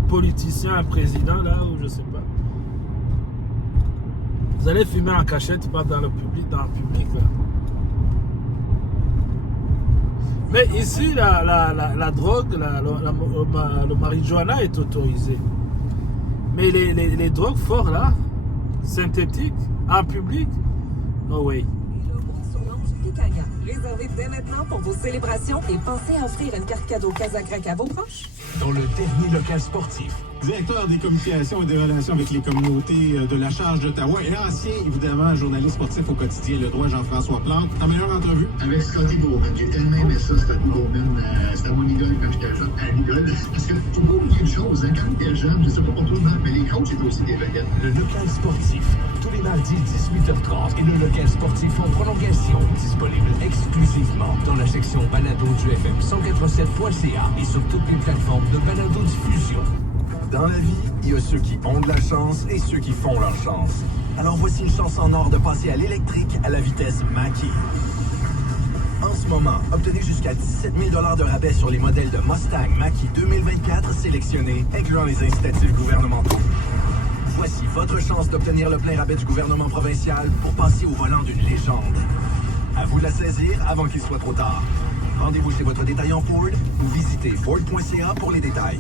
politicien, un président, là, où je sais pas. Vous allez fumer en cachette, pas dans le public, là. Mais ici, la drogue, le marijuana est autorisé. Mais les drogues fortes, là, synthétiques, en public, no way. Réservez dès maintenant pour vos célébrations et pensez à offrir une carte cadeau Casa-Crac à vos proches. Dans le dernier local sportif. Directeur des communications et des relations avec les communautés de la Charge d'Ottawa et ancien, évidemment, journaliste sportif au quotidien Le Droit, Jean-François Plante. Ta meilleure entrevue? Avec Scotty Bowman. J'ai tellement aimé ça, Scotty Bowman. C'était mon idole quand j'étais jeune, à l'idole. Parce que faut pas oublier une chose, hein, quand t'es jeune, je sais pas pour tout le monde, mais les coachs, c'est aussi des vedettes. Le local sportif. Tous les mardis, 18h30. Et le local sportif en prolongation. Disponible exclusivement dans la section balado du FM187.ca et sur toutes les plateformes de balado-diffusion. Dans la vie, il y a ceux qui ont de la chance et ceux qui font leur chance. Alors voici une chance en or de passer à l'électrique à la vitesse Mach-E. En ce moment, obtenez jusqu'à 17 000 $ de rabais sur les modèles de Mustang Mach-E 2024 sélectionnés, incluant les incitatifs gouvernementaux. Voici votre chance d'obtenir le plein rabais du gouvernement provincial pour passer au volant d'une légende. À vous de la saisir avant qu'il soit trop tard. Rendez-vous chez votre détaillant Ford ou visitez Ford.ca pour les détails.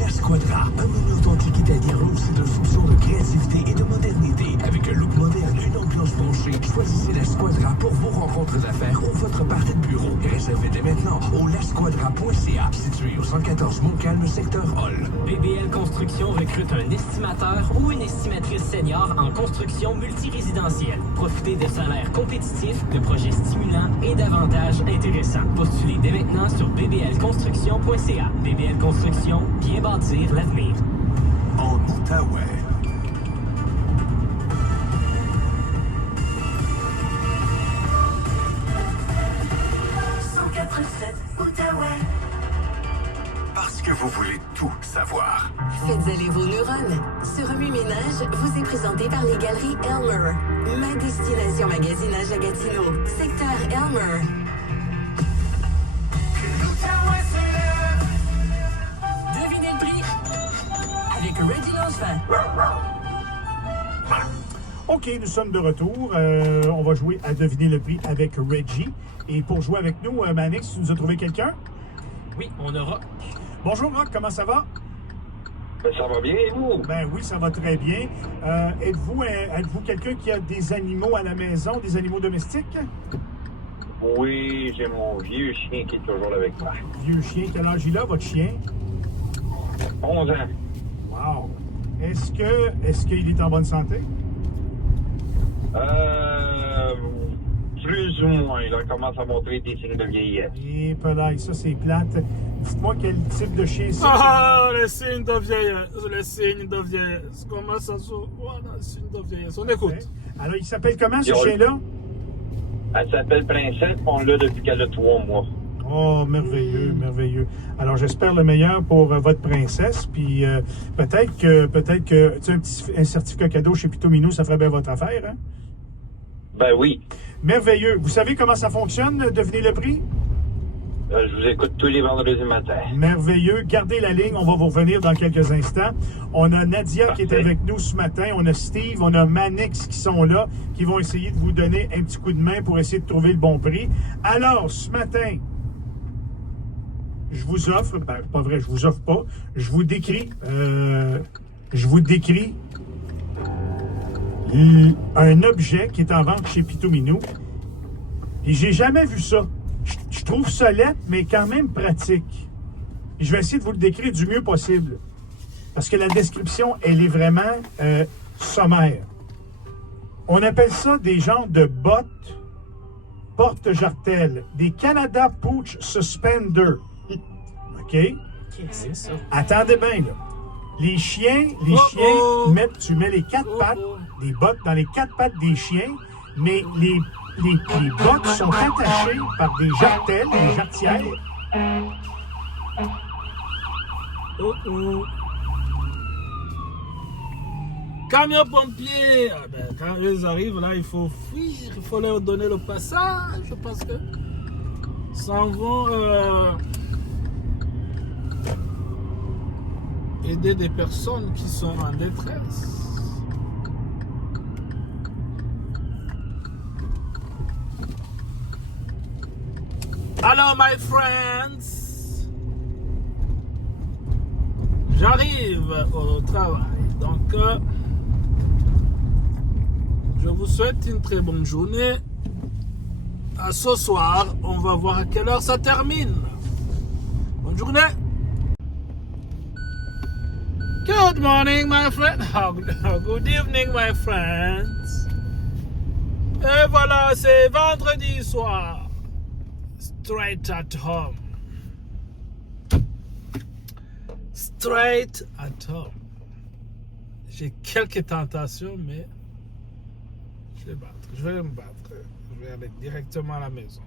La Squadra, un menu authentique italien aussi de fonctions de créativité et de modernité. Avec un look moderne, une ambiance penchée, choisissez La Squadra pour vos rencontres d'affaires ou votre partie de bureau. Réservez dès maintenant au lasquadra.ca, situé au 114 Montcalm, secteur Hall. BBL Construction recrute un estimateur ou une estimatrice senior en construction multirésidentielle. Profitez de salaires compétitifs, de projets stimulants et d'avantages intéressants. Postulez dès maintenant sur bblconstruction.ca. BBL Construction, bien bâtir l'avenir. En Outaouais. Parce que vous voulez tout savoir. Faites aller vos neurones. Ce remue-ménage vous est présenté par les Galeries Elmer. Ma destination magasinage à Gatineau. Secteur Elmer. Devinez le prix avec Reggie Langevin. OK, nous sommes de retour. On va jouer à deviner le prix avec Reggie. Et pour jouer avec nous, Manix, tu nous as trouvé quelqu'un? Oui, on aura. Bonjour, Rock, comment ça va? Ça va bien, et vous? Ben oui, ça va très bien. Êtes-vous quelqu'un qui a des animaux à la maison, des animaux domestiques? Oui, j'ai mon vieux chien qui est toujours avec moi. Vieux chien, quel âge il a, votre chien? 11 ans. Wow! Est-ce qu'il est en bonne santé? Plus ou moins. Il commence à montrer des signes de vieillesse. Et peut-être, ça c'est plate. Dites-moi quel type de chien c'est. Ah, les signes de vieillesse. Les signes de vieillesse. Comment ça se voit, les signes de vieillesse? On écoute. Okay. Alors, il s'appelle comment, ce chien-là? Elle s'appelle Princesse, on l'a depuis qu'elle a 3 mois. Oh, merveilleux, merveilleux. Alors, j'espère le meilleur pour votre princesse. Puis, peut-être que tu sais, un certificat cadeau chez Pitomino, ça ferait bien votre affaire, hein? Ben oui. Merveilleux. Vous savez comment ça fonctionne, devinez le prix? Je vous écoute tous les vendredis matin. Merveilleux. Gardez la ligne, on va vous revenir dans quelques instants. On a Nadia qui est avec nous ce matin, on a Steve, on a Manix qui sont là, qui vont essayer de vous donner un petit coup de main pour essayer de trouver le bon prix. Alors, ce matin, je vous offre, ben, pas vrai, je vous offre pas, je vous décris un objet qui est en vente chez Pitou-Minou. Et j'ai jamais vu ça. Je trouve ça laid, mais quand même pratique. Et je vais essayer de vous le décrire du mieux possible. Parce que la description, elle est vraiment sommaire. On appelle ça des genres de bottes porte-jartelles. Des Canada Pooch Suspender. OK? C'est ça. Attendez bien, là. Les chiens, tu mets les quatre pattes, les bottes dans les quatre pattes des chiens, mais les bottes sont attachées par des jartelles, des jarretières. Camion pompier, ah ben, quand ils arrivent là, il faut fuir, il faut leur donner le passage parce que s'en vont aider des personnes qui sont en détresse. Hello my friends, j'arrive au travail, donc je vous souhaite une très bonne journée. À ce soir, on va voir à quelle heure ça termine. Bonne journée. Good morning, my friend. Good evening, my friends. Et voilà, c'est vendredi soir. Straight at home. Straight at home. J'ai quelques tentations, mais je vais me battre. Je vais aller directement à la maison.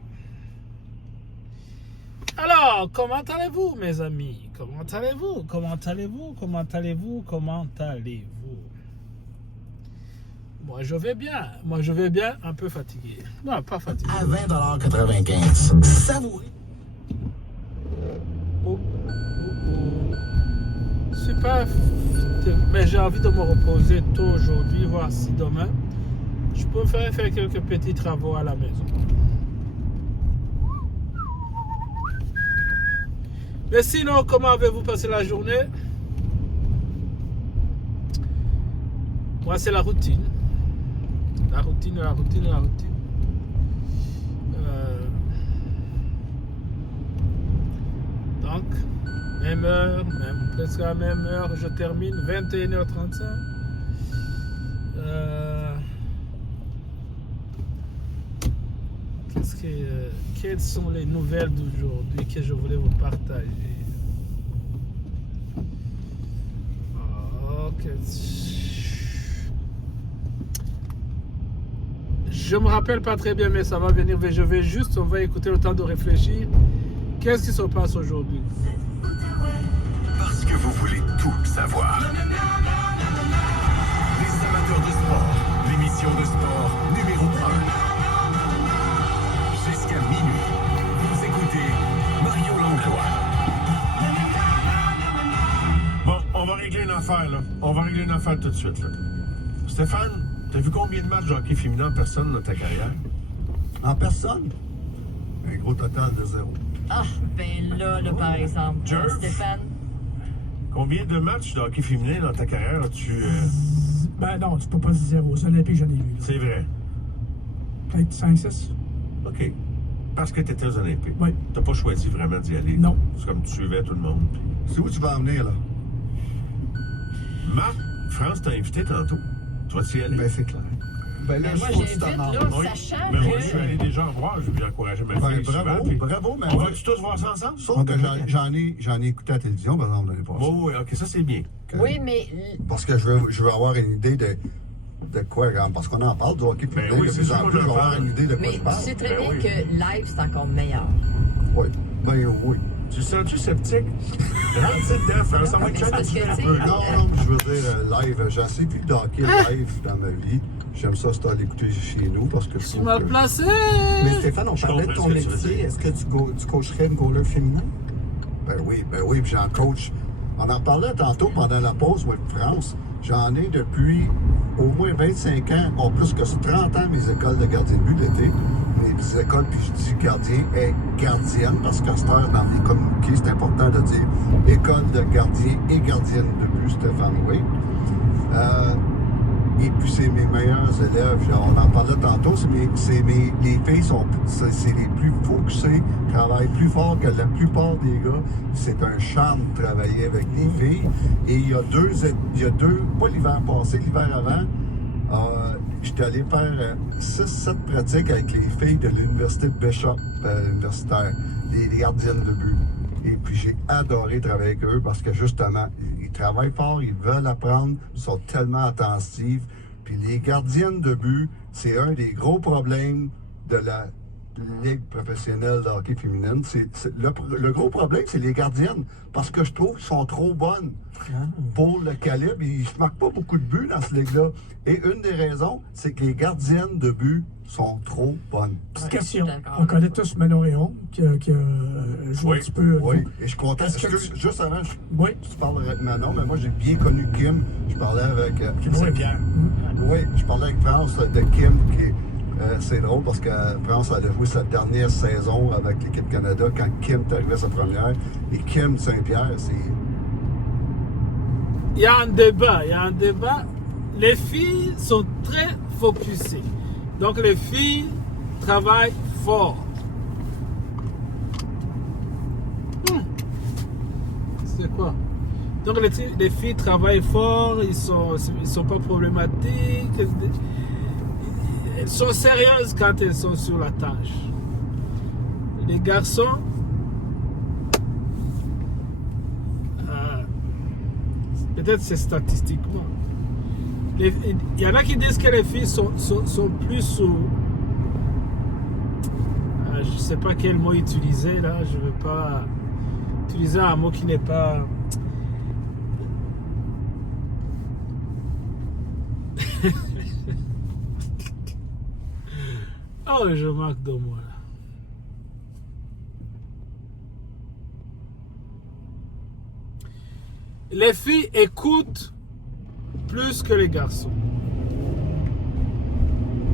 Alors, comment allez-vous, mes amis? Comment allez-vous? Comment allez-vous? Comment allez-vous? Comment allez-vous? Moi, je vais bien. Moi, je vais bien, un peu fatigué. Non, pas fatigué. À 20,95 $. Savourez. Super. Mais j'ai envie de me reposer tôt aujourd'hui, voir si demain, je peux faire quelques petits travaux à la maison. Mais sinon, comment avez-vous passé la journée? Moi, c'est la routine. La routine. Donc, même heure, presque à la même heure, je termine, 21h35. Quelles sont les nouvelles d'aujourd'hui que je voulais vous partager? Ok. Je me rappelle pas très bien, mais ça va venir. Mais on va écouter le temps de réfléchir. Qu'est-ce qui se passe aujourd'hui? Parce que vous voulez tout savoir. Les amateurs de sport, l'émission de sport numéro 1. Jusqu'à minuit, vous écoutez Mario Langlois. Bon, on va régler une affaire, là. On va régler une affaire tout de suite, là. Stéphane, t'as vu combien de matchs de hockey féminin en personne dans ta carrière? En personne? Un gros total de 0. Ah, ben là, par exemple, Stéphane. Combien de matchs de hockey féminin dans ta carrière as-tu... Ben non, tu peux pas dire 0. Aux Olympiques, j'en ai vu. C'est vrai. Peut-être 5-6. OK. Parce que tu étais aux Olympiques. Oui. T'as pas choisi vraiment d'y aller. Non. C'est comme tu suivais tout le monde. C'est où tu vas en venir, là? Marc, France t'a invité tantôt. Tu vas-y aller? Ben, c'est clair. Ben là, moi, j'invite, là, sachant mais que... moi, je suis allé déjà en voir. J'ai encouragé ma fille bravo, souvent, bravo, mais... On va-tu tous voir ça ensemble? Sauf que j'en ai écouté à la télévision, par exemple, l'année passée. Oui, OK, ça, c'est bien. Oui, mais... Parce que je veux avoir une idée de quoi, parce qu'on en parle du hockey féminin. Ben oui, c'est sûr, je veux avoir une idée de quoi mais je parle. tu sais très bien que live, c'est encore meilleur. Oui, ben oui. Tu sens-tu sceptique? Rentre dedans, frère, ça va être challengé un peu. Non, je veux dire live. J'ai assez vu de hockey live dans ma vie. J'aime ça, c'est à l'écouter chez nous parce que je suis mal placé. Mais Stéphane, on parlait de ton métier. Est-ce que tu coacherais une goaler féminin? Ben oui, puis j'en coach. On en parlait tantôt pendant la pause, moi, de France. J'en ai depuis au moins 25 ans, ou plus que 30 ans, mes écoles de gardien de but l'été. Mes écoles, puis je dis gardien et gardienne, parce qu'à cette heure, dans les communiqués, c'est important de dire école de gardien et gardienne de but, Stéphane, oui. Et puis, c'est mes meilleurs élèves. On en parlait tantôt. Les filles c'est les plus focusées, travaillent plus fort que la plupart des gars. C'est un charme de travailler avec des filles. Et il y a deux, pas l'hiver passé, l'hiver avant, j'étais allé faire 6-7 pratiques avec les filles de l'université Bishop universitaire, les gardiennes de but. Et puis j'ai adoré travailler avec eux parce que justement, ils travaillent fort, ils veulent apprendre, ils sont tellement attentifs. Puis les gardiennes de but, c'est un des gros problèmes de la Ligue professionnelle de hockey féminine. Le gros problème, c'est les gardiennes. Parce que je trouve qu'ils sont trop bonnes pour le calibre. Ils ne se marquent pas beaucoup de buts dans cette ligue-là. Et une des raisons, c'est que les gardiennes de but sont trop bonnes. Petite question. On connaît tous Manon Réon, qui a joué un petit peu. Oui, et je suis content. Juste avant, tu parles avec Manon, mais moi, j'ai bien connu Kim. Je parlais avec... Kim Saint-Pierre. Oui, je parlais avec France de Kim, qui est... c'est drôle parce que France a joué sa dernière saison avec l'équipe Canada quand Kim est arrivé à sa première. Et Kim Saint-Pierre, c'est... Il y a un débat. Les filles sont très focusées. Donc les filles travaillent fort. C'est quoi? Donc les filles travaillent fort, ils sont pas problématiques. Elles sont sérieuses quand elles sont sur la tâche. Les garçons, peut-être c'est statistiquement. Il y en a qui disent que les filles sont plus sous... je ne sais pas quel mot utiliser là, je ne veux pas utiliser un mot qui n'est pas... Oh, je manque de moi là. Les filles écoutent plus que les garçons.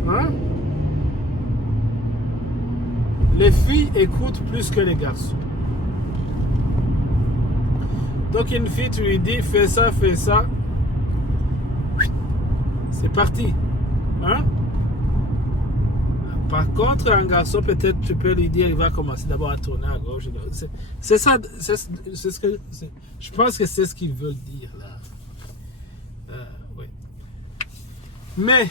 Hein? Les filles écoutent plus que les garçons. Donc une fille, tu lui dis, fais ça. C'est parti. Hein? Par contre, un garçon, peut-être tu peux lui dire, il va commencer d'abord à tourner à gauche. C'est ça, c'est ce que... Je pense que c'est ce qu'ils veulent dire là. Oui. Mais,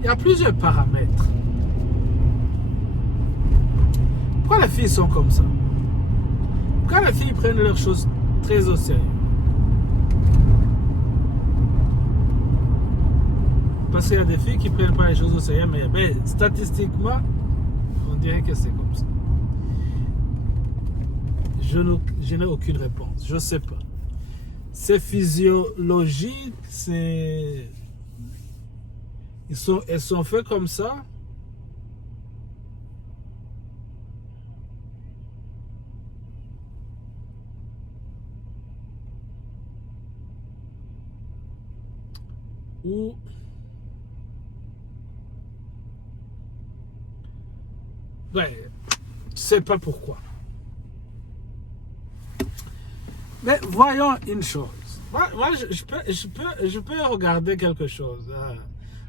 il y a plusieurs paramètres. Pourquoi les filles sont comme ça? Pourquoi les filles prennent leurs choses très au sérieux? Parce qu'il y a des filles qui ne prennent pas les choses au sérieux, mais statistiquement, on dirait que c'est comme ça. Je n'ai aucune réponse, je ne sais pas. C'est physiologique, c'est... Elles sont faites comme ça. Ou... Ouais, je ne sais pas pourquoi. Mais voyons une chose. Moi je peux regarder quelque chose.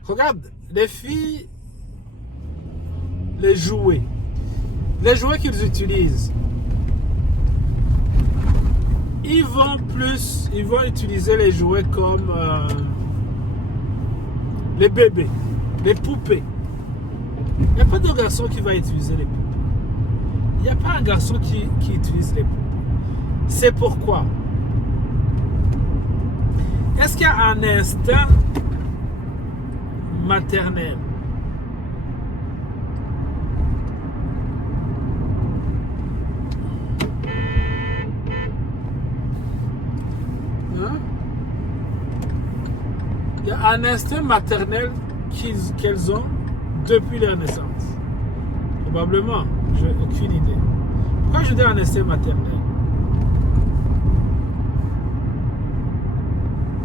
Regarde, les filles, les jouets qu'ils utilisent, ils vont utiliser les jouets comme les bébés, les poupées. Il n'y a pas de garçon qui va utiliser les poupées. Il n'y a pas un garçon qui utilise les poupées. C'est pourquoi. Est-ce qu'il y a un instinct maternel? Hein? Il y a un instinct maternel qu'elles ont depuis leur naissance. Probablement, je n'ai aucune idée. Pourquoi je dis un instinct maternel?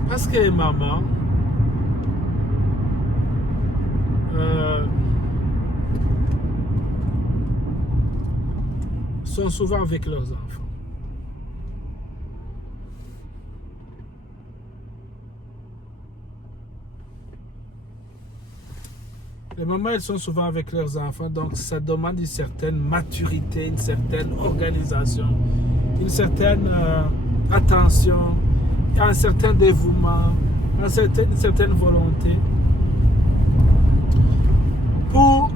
Parce que les mamans sont souvent avec leurs enfants. Les mamans, elles sont souvent avec leurs enfants, donc ça demande une certaine maturité, une certaine organisation, une certaine attention, un certain dévouement, une certaine volonté pour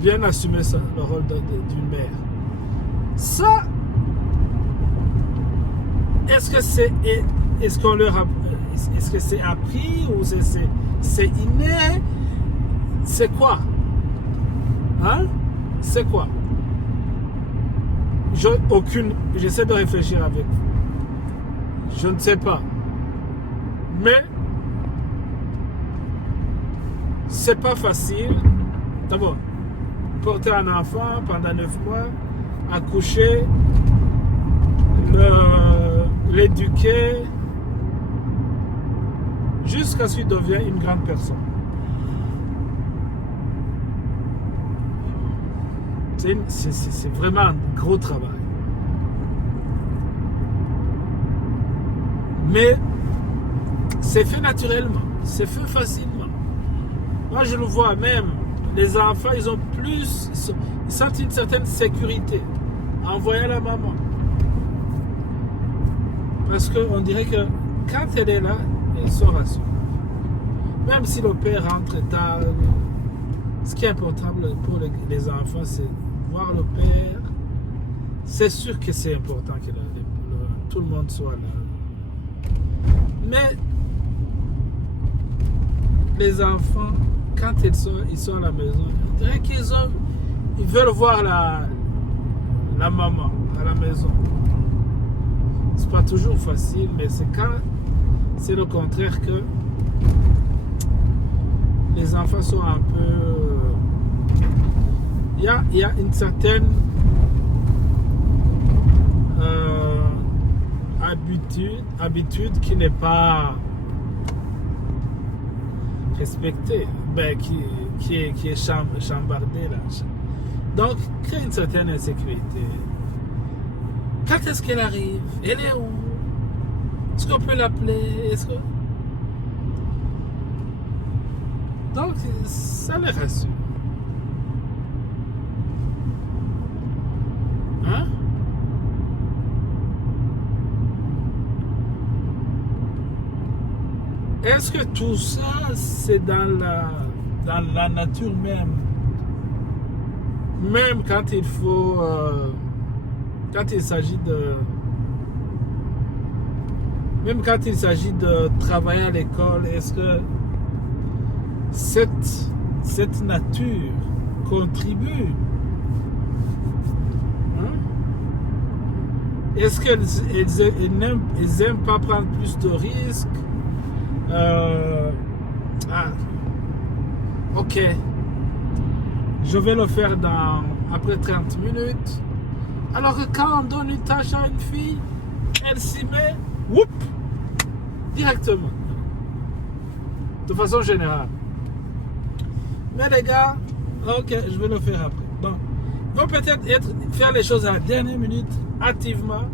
bien assumer ça, le rôle d'une mère. Ça, est-ce que c'est appris ou c'est inné? C'est quoi? Hein? C'est quoi? J'essaie de réfléchir avec vous. Je ne sais pas. Mais c'est pas facile. D'abord, porter un enfant pendant 9 mois, accoucher, l'éduquer, jusqu'à ce qu'il devienne une grande personne. C'est vraiment un gros travail. Mais c'est fait naturellement, c'est fait facilement. Moi, je le vois même, les enfants, ils sentent une certaine sécurité en voyant la maman. Parce qu'on dirait que quand elle est là, ils sont rassurés. Même si le père rentre tard, ce qui est important pour les enfants, c'est voir le père. C'est sûr que c'est important que tout le monde soit là. Mais les enfants, quand ils sont à la maison, on dirait qu'ils veulent voir la maman à la maison. C'est pas toujours facile, mais c'est le contraire que les enfants sont un peu... Il y a une certaine habitude qui n'est pas respectée, qui est chambardée là. Donc, crée une certaine insécurité. Quand est-ce qu'elle arrive? Elle est où? Est-ce qu'on peut l'appeler? Donc, ça les rassure. Hein? Est-ce que tout ça, c'est dans la nature même? Même quand il faut... quand il s'agit de travailler à l'école, est-ce que cette nature contribue? Hein? Est-ce qu'ils n'aiment pas prendre plus de risques? Ok, je vais le faire après 30 minutes. Alors que quand on donne une tâche à une fille, elle s'y met, whoop, directement. De façon générale. Mais les gars, ok, je vais le faire après. Bon, ils vont peut-être faire les choses à la dernière minute, activement.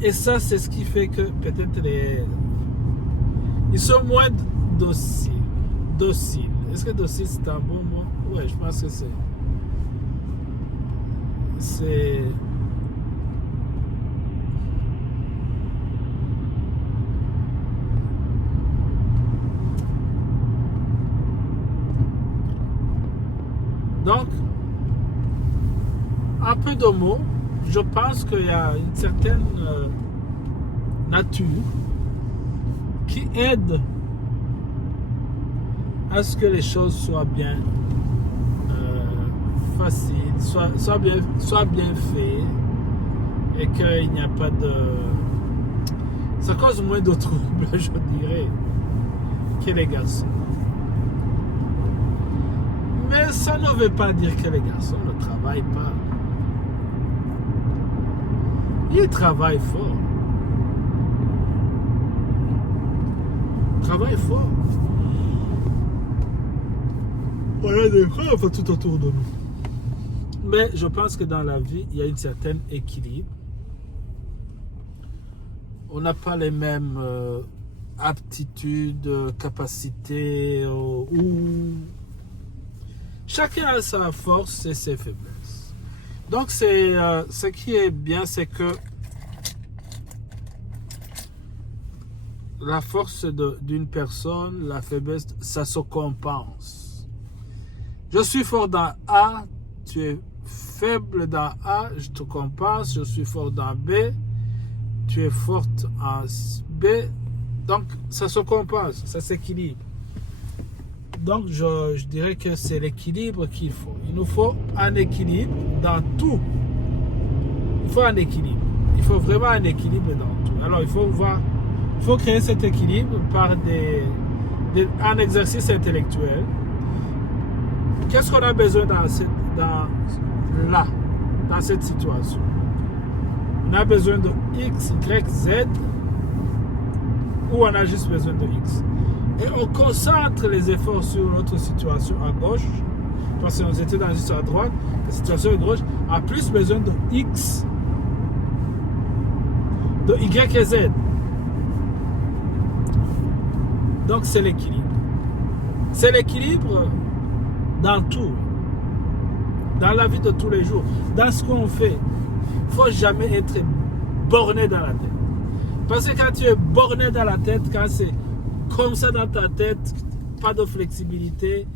Et ça, c'est ce qui fait que peut-être ils sont moins dociles. Est-ce que docile, c'est un bon mot? Ouais, je pense que c'est... Donc, un peu de mots, je pense qu'il y a une certaine nature qui aide à ce que les choses soient bien faciles, soient bien faites et qu'il n'y a pas de... Ça cause moins de troubles, je dirais, que les garçons. Mais ça ne veut pas dire que les garçons ne travaillent pas. Ils travaillent fort. Travaillent fort. Voilà des preuves tout autour de nous. Mais je pense que dans la vie, il y a une certaine équilibre. On n'a pas les mêmes aptitude, capacité, ou chacun a sa force et ses faiblesses. Donc ce qui est bien, c'est que la force d'une personne, la faiblesse, ça se compense. Je suis fort dans A, tu es faible dans A, je te compense. Je suis fort dans B, tu es forte en B. Donc ça se compense, ça s'équilibre. Donc je dirais que c'est l'équilibre qu'il faut. Il nous faut un équilibre dans tout. Il faut un équilibre. Il faut vraiment un équilibre dans tout. Alors il faut créer cet équilibre par un exercice intellectuel. Qu'est-ce qu'on a besoin dans cette situation? On a besoin de X, Y, Z, ou on a juste besoin de X. Et on concentre les efforts sur notre situation à gauche, parce que nous étions dans une situation à droite, la situation à gauche a plus besoin de X, de Y et Z. Donc c'est l'équilibre. C'est l'équilibre dans tout. Dans la vie de tous les jours. Dans ce qu'on fait. Il ne faut jamais être borné dans la tête. Parce que quand tu es borné dans la tête, quand c'est comme ça dans ta tête, pas de flexibilité,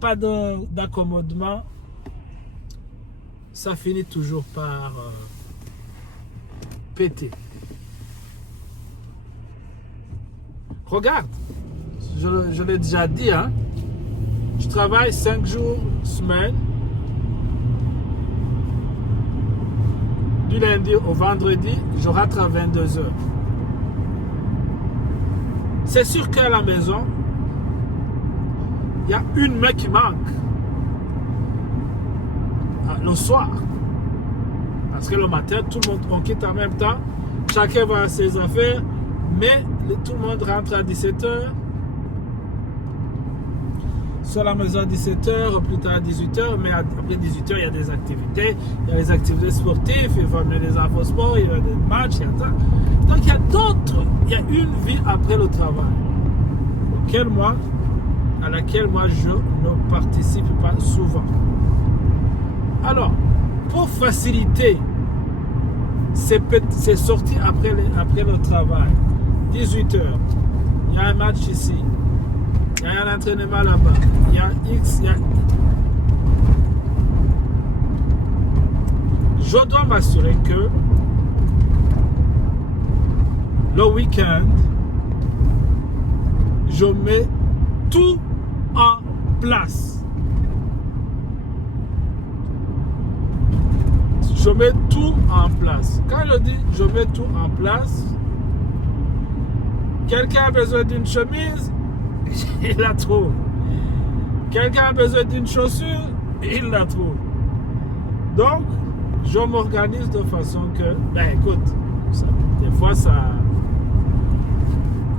pas d'accommodement, ça finit toujours par péter. Regarde, je l'ai déjà dit, hein, je travaille 5 jours semaine, du lundi au vendredi, je rentre à 22 heures. C'est sûr qu'à la maison, il y a une main qui manque le soir. Parce que le matin, tout le monde, on quitte en même temps, chacun va à ses affaires, mais tout le monde rentre à 17h. Soit à la maison à 17h, plus tard à 18h, mais après 18h, il y a des activités. Il y a les activités sportives, il faut amener les enfants au sport, il y a des matchs, il y a ça. Donc il y a d'autres, il y a une vie après le travail, à laquelle moi je ne participe pas souvent. Alors, pour faciliter ces sorties après le travail, 18h, il y a un match ici, il y a un entraînement là-bas, il y a X, il y a... Je dois m'assurer que le week-end, je mets tout en place. Je mets tout en place. Quand je dis je mets tout en place, quelqu'un a besoin d'une chemise, il la trouve. Quelqu'un a besoin d'une chaussure, il la trouve. Donc, je m'organise de façon que, écoute, des fois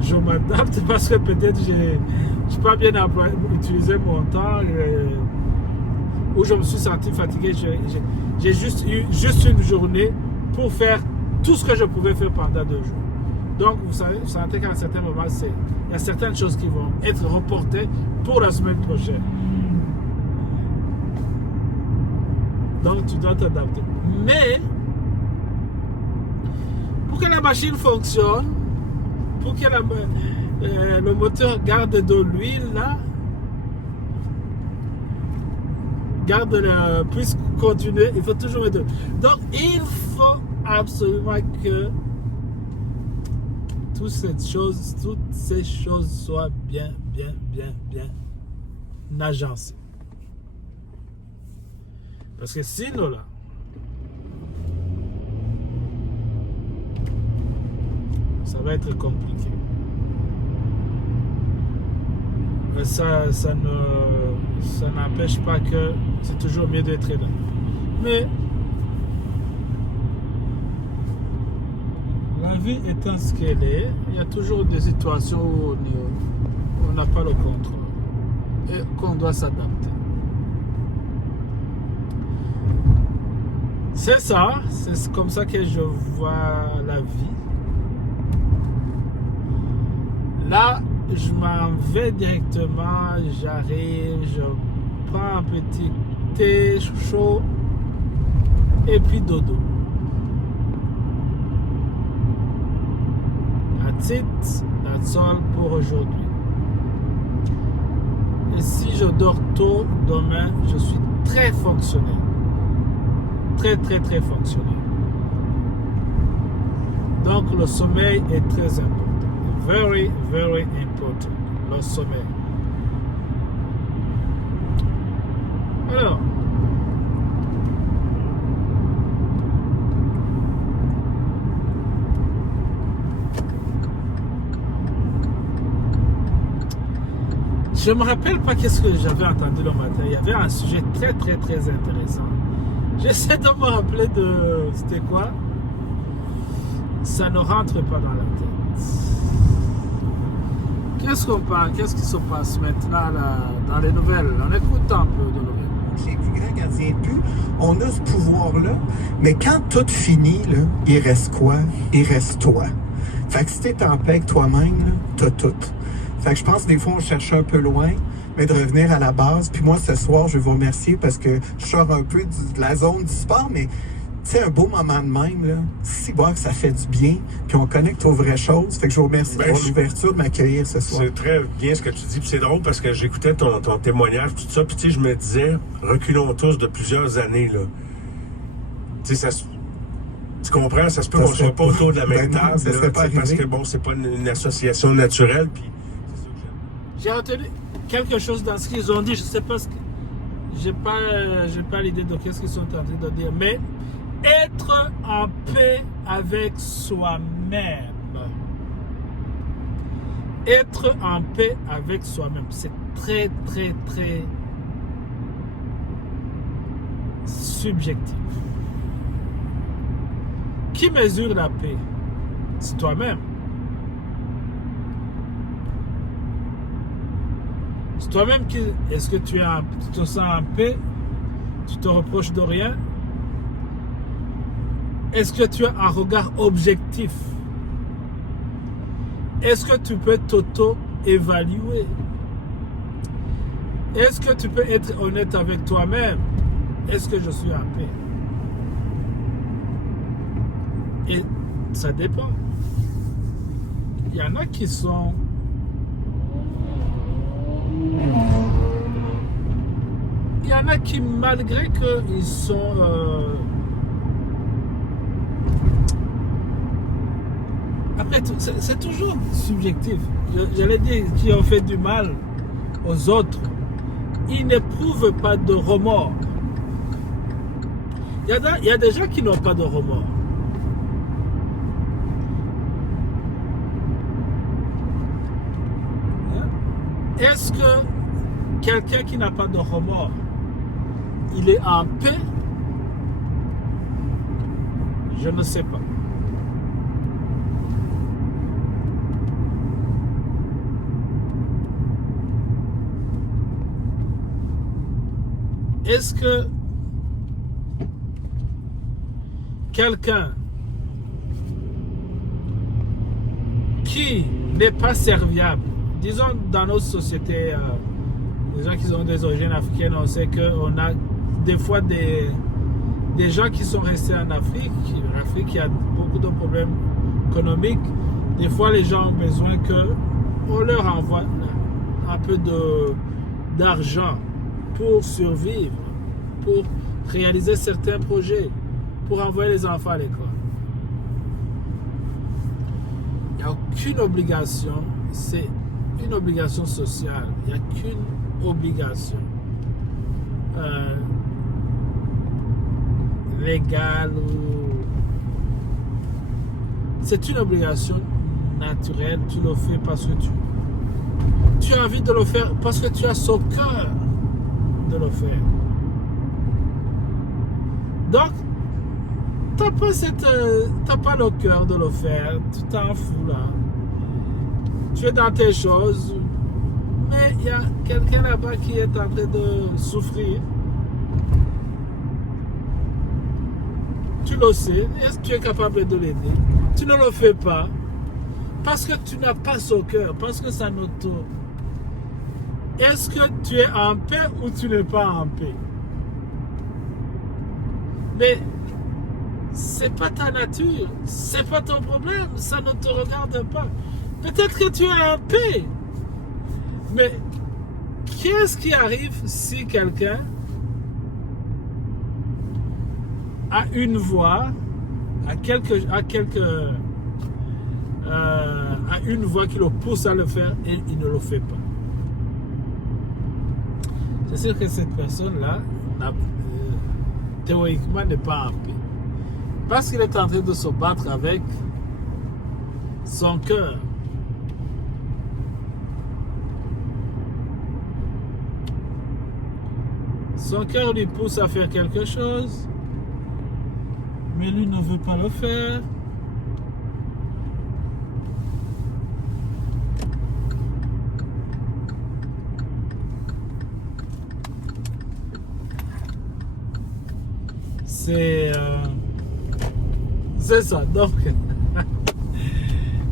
je m'adapte parce que peut-être je n'ai pas bien utilisé mon temps où je me suis senti fatigué. J'ai juste eu une journée pour faire tout ce que je pouvais faire pendant 2 jours. Donc, vous sentez qu'à un certain moment, il y a certaines choses qui vont être reportées pour la semaine prochaine. Donc, tu dois t'adapter. Mais, pour que la machine fonctionne, pour que le moteur garde de l'huile, là, puisse continuer, il faut toujours mettre de l'huile. Donc, il faut absolument que toutes ces choses soient bien agencées. Parce que sinon, là, ça va être compliqué. Mais ça n'empêche pas que c'est toujours mieux d'être là. Mais la vie étant ce qu'elle est, il y a toujours des situations où on n'a pas le contrôle et qu'on doit s'adapter. C'est ça, c'est comme ça que je vois la vie. Là, je m'en vais directement, j'arrive, je prends un petit thé chaud et puis dodo. That's it, that's all pour aujourd'hui. Et si je dors tôt demain, je suis très fonctionnel. Très fonctionnel. Donc le sommeil est très important. Very important. Le sommeil. Alors, je me rappelle pas qu'est-ce que j'avais entendu le matin. Il y avait un sujet très intéressant. J'essaie de me rappeler de... C'était quoi? Ça ne rentre pas dans la tête. Qu'est-ce qu'on parle? Qu'est-ce qui se passe maintenant là, dans les nouvelles? On écoute un peu de nouvelles. Les plus grands gardiens de but, on a ce pouvoir-là, mais quand tout finit, là, il reste quoi? Il reste toi. Fait que si t'es en paix avec toi-même, là, t'as tout. Fait que je pense que des fois, on cherche un peu loin, mais de revenir à la base. Puis moi, ce soir, je vais vous remercier parce que je sors un peu de la zone du sport, mais tu sais, un beau moment de même, là, si bon que ça fait du bien, puis on connecte aux vraies choses. Fait que je vous remercie pour l'ouverture de m'accueillir ce soir. C'est très bien ce que tu dis, puis c'est drôle parce que j'écoutais ton témoignage, tout ça, puis tu sais, je me disais, reculons tous de plusieurs années, là. Tu sais, tu comprends, ça se peut qu'on ne soit pas autour de la même table, parce que bon, c'est pas une association naturelle, puis... J'ai retenu quelque chose dans ce qu'ils ont dit, je sais pas ce que... J'ai pas l'idée de qu'est-ce qu'ils sont en train de dire, mais être en paix avec soi-même. Être en paix avec soi-même, c'est très subjectif. Qui mesure la paix? C'est toi-même. C'est toi-même qui... Est-ce que tu te sens en paix? Tu te reproches de rien? Est-ce que tu as un regard objectif? Est-ce que tu peux t'auto-évaluer? Est-ce que tu peux être honnête avec toi-même? Est-ce que je suis en paix? Et ça dépend. Il y en a qui sont... Il y en a qui, malgré qu'ils sont... Après, c'est toujours subjectif. J'allais dire, qui ont fait du mal aux autres, ils n'éprouvent pas de remords. Il y a des gens qui n'ont pas de remords. Est-ce que quelqu'un qui n'a pas de remords, il est en paix? Je ne sais pas. Est-ce que quelqu'un qui n'est pas serviable, disons dans notre société, les gens qui ont des origines africaines, on sait qu'on a des fois des gens qui sont restés en Afrique. L'Afrique, il y a beaucoup de problèmes économiques. Des fois, les gens ont besoin qu'on leur envoie un peu d'argent pour survivre, pour réaliser certains projets, pour envoyer les enfants à l'école. Il n'y a aucune obligation, c'est une obligation sociale, il n'y a qu'une obligation légale ou... C'est une obligation naturelle, tu le fais parce que tu as envie de le faire, parce que tu as son cœur de le faire. Donc, t'as pas le cœur de le faire, tu t'en fous là. Tu es dans tes choses, mais il y a quelqu'un là-bas qui est en train de souffrir. Tu le sais, est-ce que tu es capable de l'aider? Tu ne le fais pas. parce que tu n'as pas ce cœur, parce que ça n'auto... Est-ce que tu es en paix ou tu n'es pas en paix? Mais c'est pas ta nature, c'est pas ton problème, ça ne te regarde pas. Peut-être que tu es en paix, mais qu'est-ce qui arrive si quelqu'un a une voix, a une voix qui le pousse à le faire et il ne le fait pas? C'est sûr que cette personne-là, théoriquement, n'est pas en paix. Parce qu'il est en train de se battre avec son cœur. Son cœur lui pousse à faire quelque chose, mais lui ne veut pas le faire. C'est ça, donc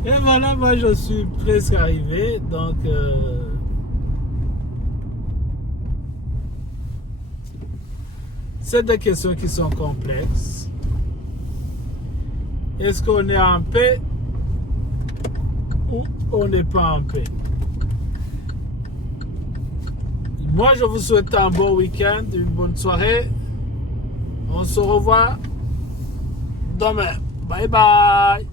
et voilà, moi je suis presque arrivé, donc c'est des questions qui sont complexes. Est-ce qu'on est en paix ou on n'est pas en paix? Moi je vous souhaite un bon week-end, une bonne soirée. On se revoit demain. Bye bye.